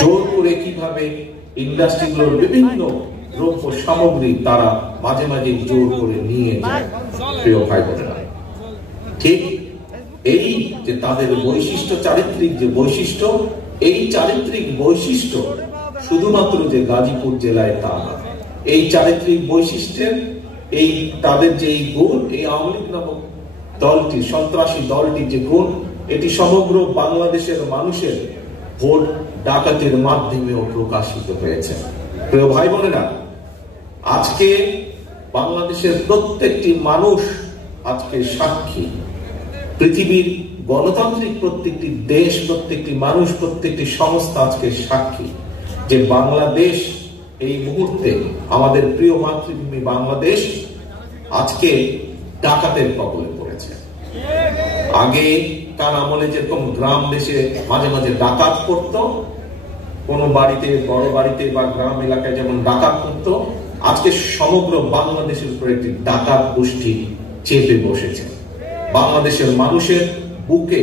জোর করে কিভাবে ইন্ডাস্ট্রিগুলোর বিভিন্ন দ্রব্য সামগ্রী তারা মাঝে মাঝে জোর করে নিয়ে যায়। প্রিয় ভাই বোনেরা, ঠিক এই যে তাদের বৈশিষ্ট্য, চারিত্রিক যে বৈশিষ্ট্য, এই চারিত্রিক বৈশিষ্ট্য শুধুমাত্র যে গাজীপুর জেলায় তা না, এই চারিত্রিক বৈশিষ্ট্যের এই তাদের যে গুণ, এই আওয়ামী লীগ নামক দলটি, সন্ত্রাসী দলটির যে গুণ, এটি সমগ্র বাংলাদেশের মানুষের ভোট ডাকাতির মাধ্যমেও প্রকাশিত হয়েছে। প্রিয় ভাই বোনেরা, আজকে বাংলাদেশের প্রত্যেকটি মানুষ আজকে সাক্ষী, পৃথিবীর গণতান্ত্রিক প্রত্যেকটি দেশ, প্রত্যেকটি মানুষ, প্রত্যেকটি সংস্থা আজকে সাক্ষী যে বাংলাদেশ এই মুহূর্তে, আমাদের প্রিয় মাতৃভূমি বাংলাদেশ আজকে ডাকাতের কবলে পড়েছে। আগে কার আমলে যেরকম গ্রাম দেশে মাঝে মাঝে ডাকাত পড়তো, কোন বাড়িতে, বড় বাড়িতে বা গ্রাম এলাকায় যেমন ডাকাত পড়তো, আজকে সমগ্র বাংলাদেশের উপর একটি ডাকাত গোষ্ঠী চেপে বসেছে। বাংলাদেশের মানুষের বুকে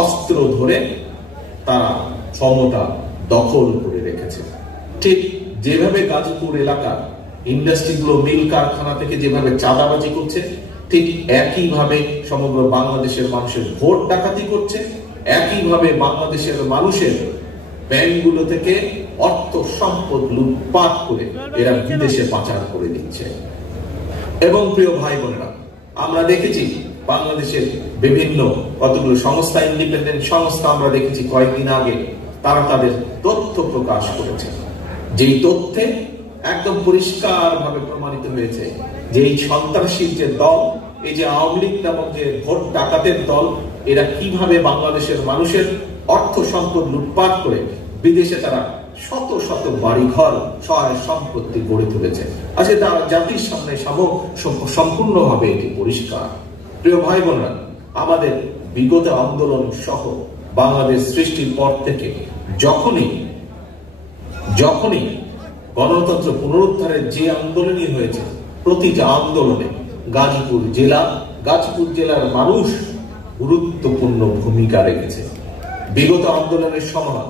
অস্ত্র ধরে তারা ক্ষমতা দখল করে রেখেছে। ঠিক যেভাবে গাজীপুর এলাকার ইন্ডাস্ট্রিগুলো, মিল কারখানা থেকে যেভাবে চাঁদাবাজি করছে, ঠিক একইভাবে সমগ্র বাংলাদেশের মানুষের ভোট ডাকাতি করছে, একইভাবে বাংলাদেশের মানুষের ব্যাংকগুলো থেকে অর্থ সম্পদ লুটপাট করে এরা বিদেশে পাচার করে দিচ্ছে। এবং প্রিয় ভাই বোনেরা, আমরা দেখেছি বাংলাদেশের বিভিন্ন কতগুলো সংস্থা, ইন্ডিপেন্ডেন্ট সংস্থা, আমরা দেখেছি কয়েকদিন আগে তারা তাদের তথ্য প্রকাশ করেছে, যেই তথ্যে একদম পরিষ্কার ভাবে প্রমাণিত হয়েছে যে এই সন্ত্রাসী যে দল, এই যে আওয়ামী লীগ নামক যে ভোট ডাকাতের দল, এরা কিভাবে বাংলাদেশের মানুষের অর্থ সম্পদ লুটপাট করে বিদেশে তারা শত শত বাড়িঘর, সহায় সম্পত্তি গড়ে তুলেছে। আজকে তারা জাতির সামনে সম্পূর্ণভাবে এটি পরিষ্কার। প্রিয় ভাই বোনেরা, আমাদের বিগত আন্দোলন সহ বাংলাদেশ সৃষ্টির পর থেকে যখনই গণতন্ত্র পুনরুদ্ধারের যে আন্দোলনই হয়েছে, প্রতিটা আন্দোলনে গাজীপুর জেলার মানুষ গুরুত্বপূর্ণ ভূমিকা রেখেছে। বিগত আন্দোলনের সময়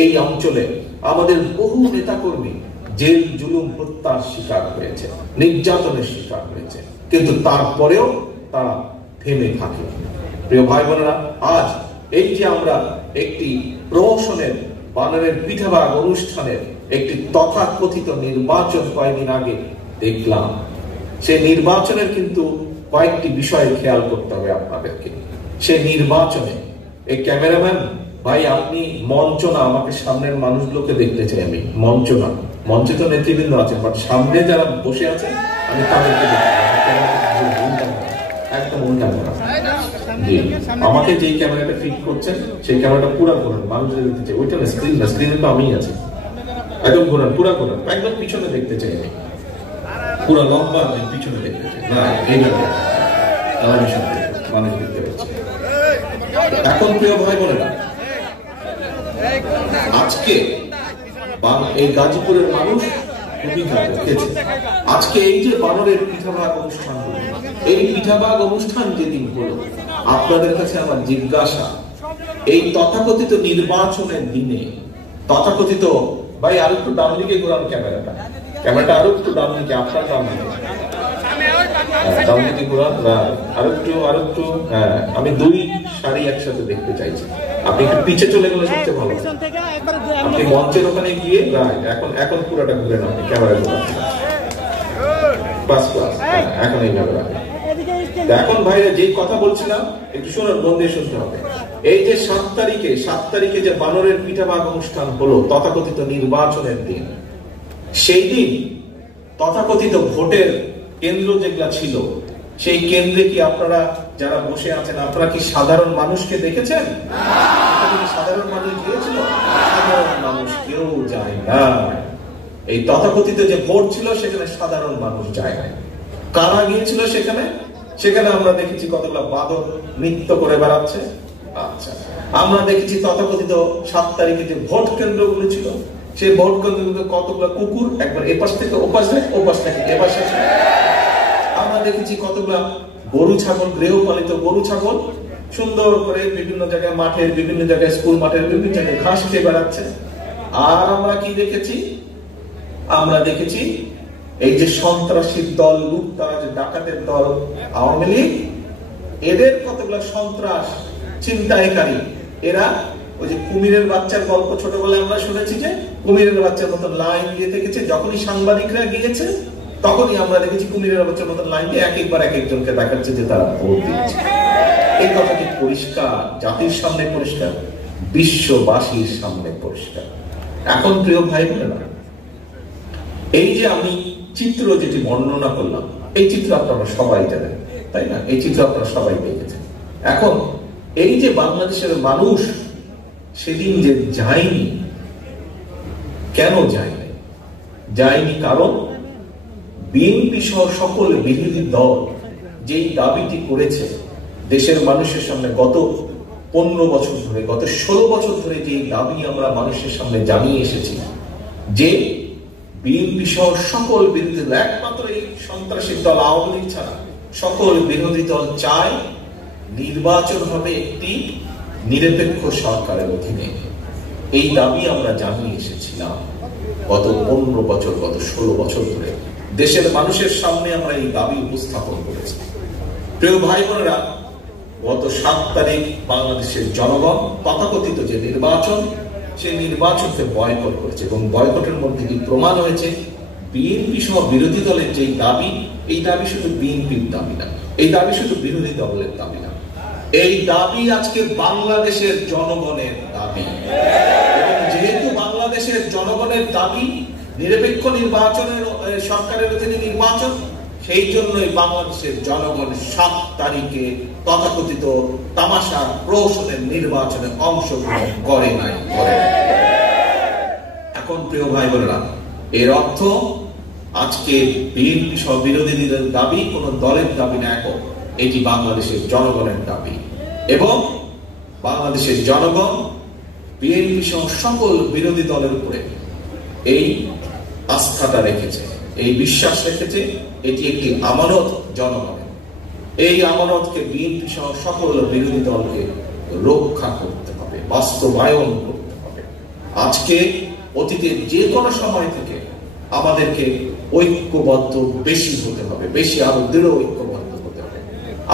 এই অঞ্চলে আমাদের বহু নেতাকর্মী জেল জুলুম হত্যার শিকার হয়েছে, নির্যাতনের শিকার হয়েছে, কিন্তু তারপরেও তারা থেমে থাকে। প্রিয় ভাই বোনেরা, আজ এই যে আমরা একটি প্রহসনের বানরের পিঠাভাগ অনুষ্ঠানের একটি তথাকথিত নির্বাচন কয়েকদিন আগে দেখলাম, সেই নির্বাচনের কিন্তু কয়েকটি বিষয় খেয়াল করতে হবে আপনাদেরকে। সেই নির্বাচনে এই ক্যামেরাম্যান ভাই, আপনি মঞ্চ না, আমাকে সামনের মানুষগুলোকে দেখতে চাই আমি, মঞ্চ না, মঞ্চে তো নেতৃবৃন্দ আছেন, বাট সামনে যারা বসে আছেন আমি তাদেরকে একদম উল্টা করা। আমাকে যেই ক্যামেরাটা ফিট করছেন সেই ক্যামেরাটা পুরা ঘোরান, মানুষদের দেখতে চাই। ওইটা না, স্ক্রিন না, স্ক্রিনে তো আমি আছি, একদম ঘোরান, পুরা ঘোরান, একদম পিছনে দেখতে চাই আমি, পুরো লম্বা পিছনে দেখতে চাই না, এইভাবে মানুষ দেখতে পাচ্ছি। এখন প্রিয় ভাই বোনেরা, আজকে এই গাজীপুরের মানুষ ভূমিকা রেখেছে। আজকে এই যে বানরের পিঠাভাগ অনুষ্ঠান হলো, এই পিঠাভাগ অনুষ্ঠান যেদিন হলো, আপনাদের কাছে আমার জিজ্ঞাসা, এই তথাকথিত নির্বাচনের দিনে তথাকথিত, ভাই আরো একটু ডান দিকে ঘোরান ক্যামেরাটা আরো একটু ডান দিকে, আপনার ডান দিকে ঘোরান, আরো একটু হ্যাঁ, আমি দুই সারি একসাথে দেখতে চাইছি। আপনি একটু পিছে চলে গেলে সবচেয়ে ভালো। আপনি মঞ্চের ওখানে গিয়ে এখন পুরোটা ঘুরে না, আপনি ক্যামেরা ঘুরান, এখন এইভাবে রাখেন। এখন ভাইরা যে কথা বলছিলাম একটু শুনুন, মন দিয়ে শুনতে হবে। এই যে 7 তারিখে যে বানরের পিঠাভাগ অনুষ্ঠান হলো, তথাকথিত নির্বাচনের দিন, সেই দিন তথাকথিত ভোটের কেন্দ্র যেগুলা ছিল, সেই কেন্দ্রে কি আপনারা যারা বসে আছেন, আপনারা কি সাধারণ মানুষকে দেখেছেন? সাধারণ মানুষ গিয়েছিল? সাধারণ মানুষ কেউ যায় না। এই তথাকথিত যে ভোট ছিল সেখানে সাধারণ মানুষ যায় না। কারা গিয়েছিল সেখানে আমরা দেখেছি কতগুলো বাদক নৃত্য করে বেড়াচ্ছে। আচ্ছা, আমরা দেখেছি তথাকথিত 7 তারিখে যে ভোট কেন্দ্রগুলো ছিল, সেই ভোট কেন্দ্রগুলো কতগুলো কুকুর একবার এপাশ থেকে ওপাশ থেকে এপাশে। আমরা দেখেছি কতগুলো গরু ছাগল, গৃহপালিত গরু ছাগল সুন্দর করে বিভিন্ন জায়গায় মাঠের, বিভিন্ন জায়গায় স্কুল মাঠের বিভিন্ন জায়গায় ঘাস খেয়ে বেড়াচ্ছে। আর আমরা কি দেখেছি? আমরা দেখেছি এই যে সন্ত্রাসী দল, লুটতরাজ ডাকাতের দল আওয়ামী লীগ, এদের কতগুলো সন্ত্রাস ছিনতাইকারী, এরা ওই যে কুমিরের বাচ্চার গল্প ছোটবেলায় আমরা শুনেছি, যে কুমিরের বাচ্চার মতো লাইন দিয়ে দেখেছে, যখনই সাংবাদিকরা গিয়েছে তখনই আমরা দেখেছি কুমিরের বাচ্চার মতো লাইন দিয়ে একবার এক একজনকে দেখাচ্ছে যে তারা ভোট দিচ্ছে। এই কথাটি পরিষ্কার, জাতির সামনে পরিষ্কার, বিশ্ববাসীর সামনে পরিষ্কার। এখন প্রিয় ভাই বোনেরা, এই যে আমি চিত্র যেটি বর্ণনা করলাম, এই চিত্র আপনারা সবাই জানেন, তাই না? এই চিত্র আপনারা সবাই দেখেছেন। এখন এই যে বাংলাদেশের মানুষ সেদিন যে যায়নি, কেন যায়নি? কারণ বিএনপি সহ সকল বিরোধী দল যেই দাবিটি করেছে, দেশের মানুষের সামনে গত 15 বছর ধরে, গত 16 বছর ধরে যে দাবি আমরা মানুষের সামনে জানিয়ে এসেছি, যে বিএনপি সহ সকল বিরোধী দল, একমাত্র এই সন্ত্রাসী দল আওয়ামী লীগ ছাড়া সকল বিরোধী দল চায় নির্বাচন হবে একটি নিরপেক্ষ সরকারের অধীনে। এই দাবি আমরা জানিয়ে এসেছিলাম গত 15 বছর, গত 16 বছর ধরে দেশের মানুষের সামনে আমরা এই দাবি উপস্থাপন করেছি। প্রিয় ভাই বোনেরা, গত 7 তারিখ বাংলাদেশের জনগণ তথাকথিত যে নির্বাচন, সেই নির্বাচনকে বয়কট করেছে, এবং বয়কটের মধ্যে কি প্রমাণ হয়েছে? বিএনপি সহ বিরোধী দলের যে দাবি, এই দাবি শুধু বিএনপির দাবি না, এই দাবি শুধু বিরোধী দলের দাবি না, এই দাবি আজকে বাংলাদেশের জনগণের দাবি। এবং যেহেতু বাংলাদেশের জনগণের দাবি নিরপেক্ষ নির্বাচনের, সরকারের অধীনে নির্বাচন, সেই জন্যই বাংলাদেশের জনগণ 7 তারিখে তথাকথিত তামাশা প্রহসনের নির্বাচনে অংশগ্রহণ করে নাই। এখন প্রিয় ভাই বোনেরা, এর অর্থ আজকে বিএনপি সহ বিরোধীদের দাবি কোন দলের দাবি না, একক এটি বাংলাদেশের জনগণের দাবি। এবং বাংলাদেশের জনগণ বিএনপি সহ সকল বিরোধী দলের উপরে এই আস্থাটা রেখেছে, এই বিশ্বাস রেখেছে এটি একটি আমানত জনগণের। এই আমানতকে বিএনপি সহ সকল বিরোধী দলকে রক্ষা করতে হবে, বাস্তবায়ন করতে হবে। আজকে অতীতের যে কোনো সময় থেকে আমাদেরকে ঐক্যবদ্ধ বেশি হতে হবে, বেশি আরো দৃঢ় ঐক্যবদ্ধ হতে হবে।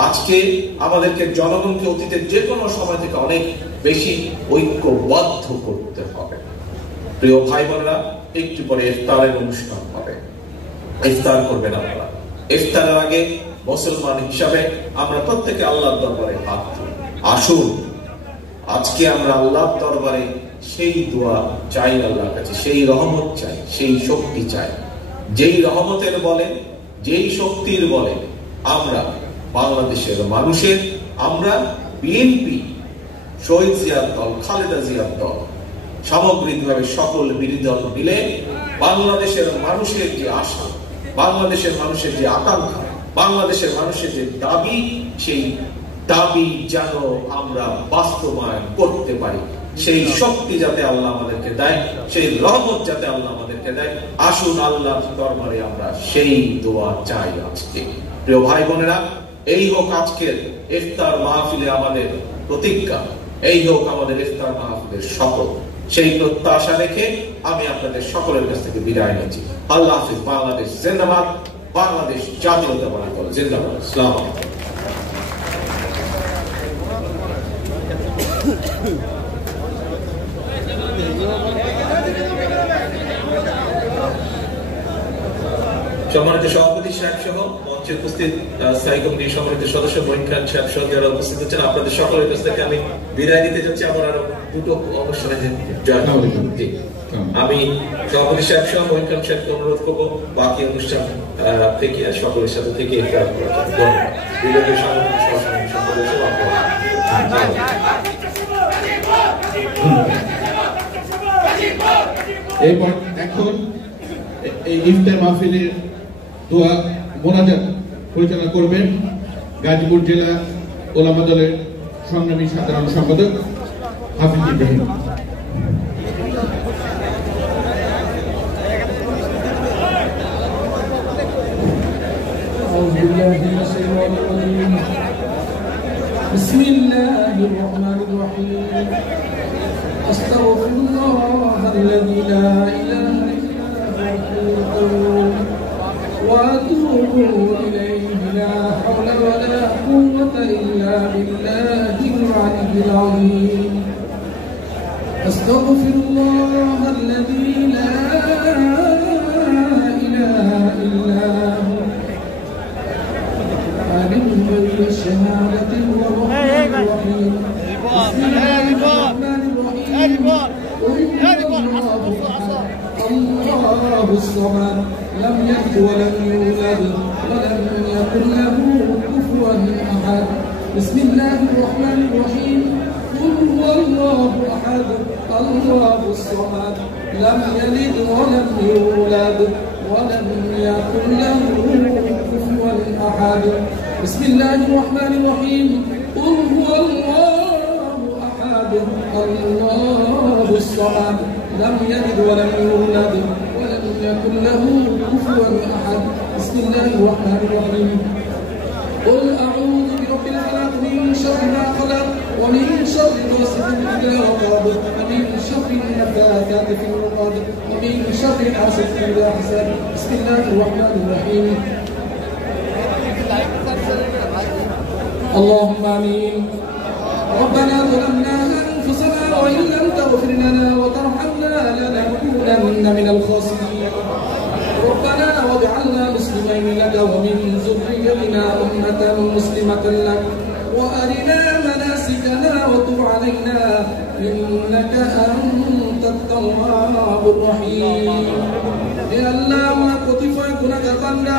আজকে আমাদেরকে জনগণকে অতীতের যে কোনো সময় থেকে অনেক বেশি ঐক্যবদ্ধ করতে হবে। প্রিয় ভাই বোনেরা, একটু পরে ইফতারের অনুষ্ঠান হবে, ইফতার করবেন আপনারা। ইফতারের আগে মুসলমান হিসাবে আমরা প্রত্যেকে আল্লাহর দরবারে হাত তুলি। আসুন আজকে আমরা আল্লাহর দরবারে সেই দোয়া চাই, আল্লাহর কাছে সেই রহমত চাই, সেই শক্তি চাই, যেই রহমতের বলে, যেই শক্তির বলে আমরা বাংলাদেশের মানুষের, আমরা বিএনপি, শহীদ জিয়ার দল, খালেদা জিয়ার দল, সামগ্রিকভাবে সকল বিরোধী দল মিলে বাংলাদেশের মানুষের যে আশা, বাংলাদেশের মানুষের যে আকাঙ্ক্ষা, বাংলাদেশের মানুষের যে দাবি, সেই দাবি যেন আমরা বাস্তবায়ন করতে পারি, সেই শক্তি যাতে আল্লাহ আমাদেরকে দেয়, সেই রহমত যাতে আল্লাহ আমাদেরকে দেয়। আসুন আল্লাহর দরবারে আমরা সেই দোয়া চাই আজকে। প্রিয় ভাই বোনেরা, এই হোক আজকের ইফতার মাহফিলে আমাদের প্রতিজ্ঞা, এই হোক আমাদের ইফতার মাহফিলের শপথ। সেই প্রত্যাশা রেখে আমি আপনাদের সকলের কাছ থেকে বিদায় নিচ্ছি। আল্লাহ হাফিজ। বাংলাদেশ জিন্দাবাদ, বাংলাদেশ জাতীয়তাবাদী দল জিন্দাবাদ। আসসালামু আলাইকুম। সম্মানিত সভাপতি সাহেব সহ মঞ্চে উপস্থিত স্থায়ী কমিটির সম্মানিত সদস্য মঈন খান সাহেব সহ যারা উপস্থিত হচ্ছেন, আপনাদের সকলের কাছ থেকে আমি বিদায় নিতে যাচ্ছি। আমার আরো দুটো অনুষ্ঠানে আমি সভাপতি সাহেব সহ মঈন খান সাহেবকে অনুরোধ করবো বাকি অনুষ্ঠান থেকে সকলের সাথে থেকে এরপর এখন এই ইফতার মাহফিলের দোয়া মোনাজাত পরিচালনা করবেন গাজীপুর জেলা ওলামা দলের সংগ্রামী সাধারণ সম্পাদক হাফিজ ইব্রাহিম। بسم الله الرحمن الرحيم أستغفر الله الذي لا إله إلا هو وأتوب إليه لا حول ولا قوة إلا بالله العلي العظيم أستغفر الله الذي لا إله إلا هو عالم الغيب والشهادة هو الرحمن الرحيم بسم الله الرحمن الرحيم الله الصمد لم يلد ولم يولد ولم يكن له كفوا أحد بسم الله الرحمن الرحيم قل هو الله أحد الله الصمد لم يلد ولم يولد ولم يكن له كفوا أحد بسم الله الرحمن الرحيم قل هو الله أحد الله الصمد لم يلد ولم يولد ولم يكن له كفوا أحد بسم الله الرحمن الرحيم قل أعوذ برب الفلق من شر ما خلق ومن شر غاسق إذا وقب ومن شر النفاثات في العقد ومن شر حاسد إذا حسد بسم الله الرحمن الرحيم اللهم آمين ربنا ظلمنا أنفسنا وإن لم تغفر لنا وترحمنا لنكونن من الخاسرين ربنا واجعلنا مسلمين لك ومن ذريتنا أمة مسلمة لك وأرنا مناسكنا وتب علينا إنك أنت التواب الرحيم يا الله ما কতিপয় গুনাহগার বান্দা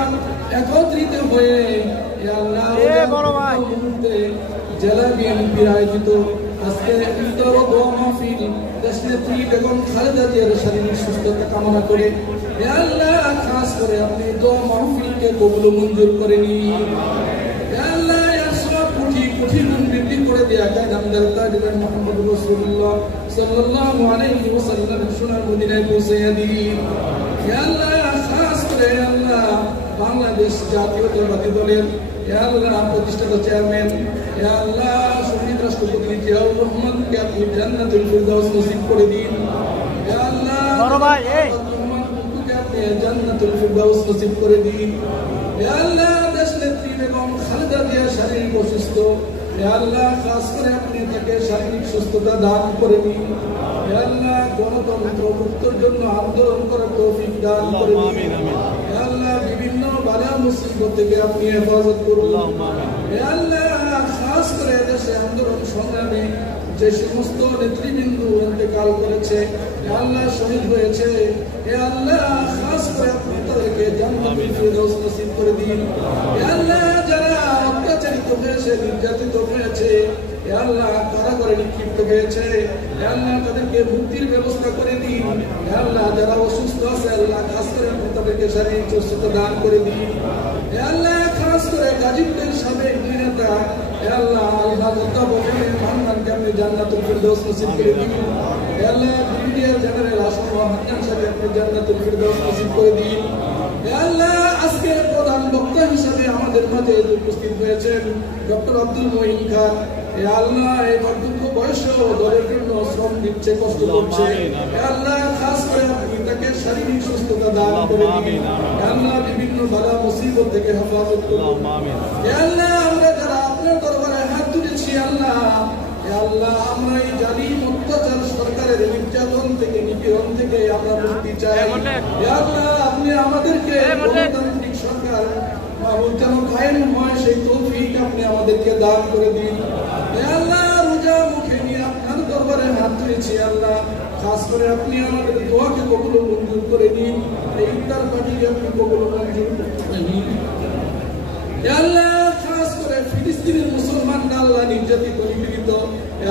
একত্রিত হয়ে ইয়া আল্লাহ জেলা বিএনপির আয়োজিত আজকে ইফতার ও দোয়া মাহফিল দেশনেত্রী বেগম খালেদা জিয়ার শারীরিক সুস্থতা কামনা করে ইয়া আল্লাহ খাস করে আপনি দোয়া মাহফিলকে কবুল মঞ্জুর করে নিন ইয়া আল্লাহ ইয়া সব কোটি গুণ বৃদ্ধি করে দেয়া যায় আমাদের তাজদার মুহাম্মদ রাসূলুল্লাহ সাল্লাল্লাহু আলাইহি ওয়াসাল্লাম সোনার মদিনায় পৌঁছে দিন আল্লাহ খাস করে আল্লাহ বাংলাদেশ জাতীয়তাবাদী দলের আল্লাহ প্রতিষ্ঠাতা চেয়ারম্যান আল্লাহ শহীদ রাষ্ট্রপতি জিয়াউর রহমানকে আপনি জান্নাতুল ফিরদাউস নসিব করে দিন। আল্লাহ আপনি জান্নাতুল ফিরদাউস নসিব করে দিন। আল্লাহ দেশ নেত্রী বেগম খালেদা জিয়া শারীরিক অসুস্থ, আল্লাহ খাস করে আপনি তাকে শারীরিক সুস্থতা দান করে দিন। আল্লাহ গণতন্ত্র মুক্তির জন্য আন্দোলন করার তৌফিক দান করে দিন। আল্লাহ বিভিন্ন বালা মুসিবত থেকে আপনি হেফাজত করুন। আল্লাহ খাস করে দেশে আন্দোলন সংগ্রামে যে সমস্ত নেতৃবৃন্দ ইন্তেকাল করেছে, আল্লাহ শহীদ হয়েছে, আল্লাহ খাস করে আপনি তাদেরকে জান্নাতুল ফিরদাউস নসিব করে দিন। আল্লাহ যারা অত্যাচারিত হয়েছে, নির্যাতিত হয়েছে, আল্লাহ কারাগারে নিক্ষিপ্ত হয়েছে, আল্লাহ তাদেরকে মুক্তির ব্যবস্থা করে দিন। আল্লাহ যারা অসুস্থ আছে, আল্লাহ খাস করে আপনি তাদেরকে শারীরিক সুস্থতা দান করে দিন। আল্লাহ খাস করে গাজীপুরের সাবেক নেতা আল্লাহ আল্লাহ মান্নানকে আপনি জান্নাতুল ফিরদাউস নসিব করে দিন। আল্লাহ ব্রিগেডিয়ার জেনারেল আসম হান্নান সাহেবকে আপনি জান্নাতুল ফিরদাউস নসিব করে দিন। আল্লাহ আজকে প্রধান বক্তা হিসেবে আমাদের মাঝে উপস্থিত হয়েছেন ডক্টর আব্দুল মঈন খান। আল্লাহ এই বার্ধক্য বয়সেও দলের জন্য শ্রম দিচ্ছে, কষ্ট করছে। আল্লাহ খাস করে আপনি তাকে শারীরিক সুস্থতা দান করে দিন। আল্লাহ বিভিন্ন বালা মুসিবত থেকে হেফাজত করুন। আল্লাহ আমরা যারা আপনার দরবারে হাত তুলেছি, আল্লাহ আল্লাহ আমরা এই জালিম অত্যাচার সরকারের নির্যাতন থেকে নিপীড়ন থেকে আমরা মুক্তি চাই। আল্লাহ আপনি আমাদেরকে গণতান্ত্রিক সরকার যেন কায়েম হয় সেই তৌফিক আপনি আমাদেরকে দান করে দিন। আল্লাহ রোজা মুখে নিয়ে আপনার দরবারে হাত তুলেছি, আল্লাহ খাস করে আপনি আমাদের দোয়াকে কবুল মঞ্জুর করে নিন। এই ইফতার পার্টিকে আপনি কবুল মঞ্জুর করে নিন। আল্লাহ খাস করে ফিলিস্তিনের মুসলমানরা আল্লাহ নির্যাতিত নিপীড়িত,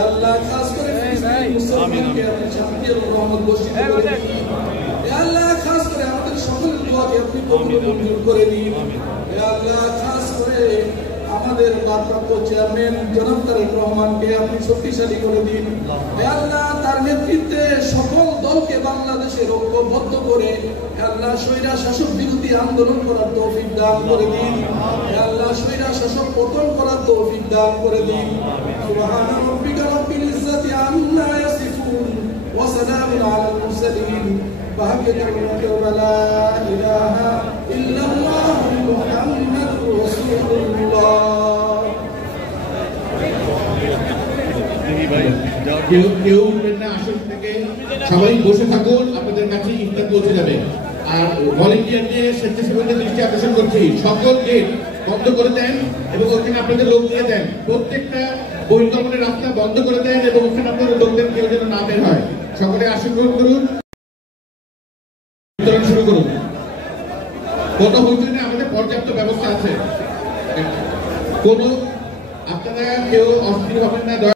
আল্লাহ খাস করে ফিলিস্তিনের মুসলমানকে আপনি শান্তি এবং রহমত বর্ষিত করে দিন। আল্লাহ খাস করে আমাদের সকলের দোয়াকে আপনি কবুল মঞ্জুর করে নিন। আল্লাহ খাস করে আমাদের ভারপ্রাপ্ত চেয়ারম্যান জনাব তারেক রহমানকে আপনি শক্তিশালী করে দিন। আল্লাহ তার নেতৃত্বে সকল দলকে বাংলাদেশের ঐক্যবদ্ধ করে আল্লাহ স্বৈরা শাসক বিরোধী আন্দোলন করার তৌফিক দান করে দিন। আল্লাহ স্বৈরা শাসক পতন করার তৌফিক দান করে দিন। সুবহান রাব্বিকা রাব্বিল ইজ্জাতি আম্মা ইয়াসিফুন ওয়া সালামুন আলাল মুরসালিন وهبنا لا إله إلا الله محمد رسول الله। কেউ উঠবেন না আসন থেকে, সবাই বসে থাকুন, আপনাদের কাছে ইফতার পৌঁছে যাবে। আর ভলেন্টিয়ারদের স্বেচ্ছাসেবকদের দৃষ্টি আকর্ষণ করছি, সকল গেট বন্ধ করে দেন এবং ওখানে আপনাদের লোক দিয়ে দেন। প্রত্যেকটা বহির্গমনের রাস্তা বন্ধ করে দেন এবং ওখানে আপনাদের লোকদের কেউ যেন না বের হয়। সকলে আসন গ্রহণ করুন, শুরু করুন। কোনো হইচই আমাদের পর্যাপ্ত ব্যবস্থা আছে, কোনো আপনারা কেউ অস্থির হবেন না।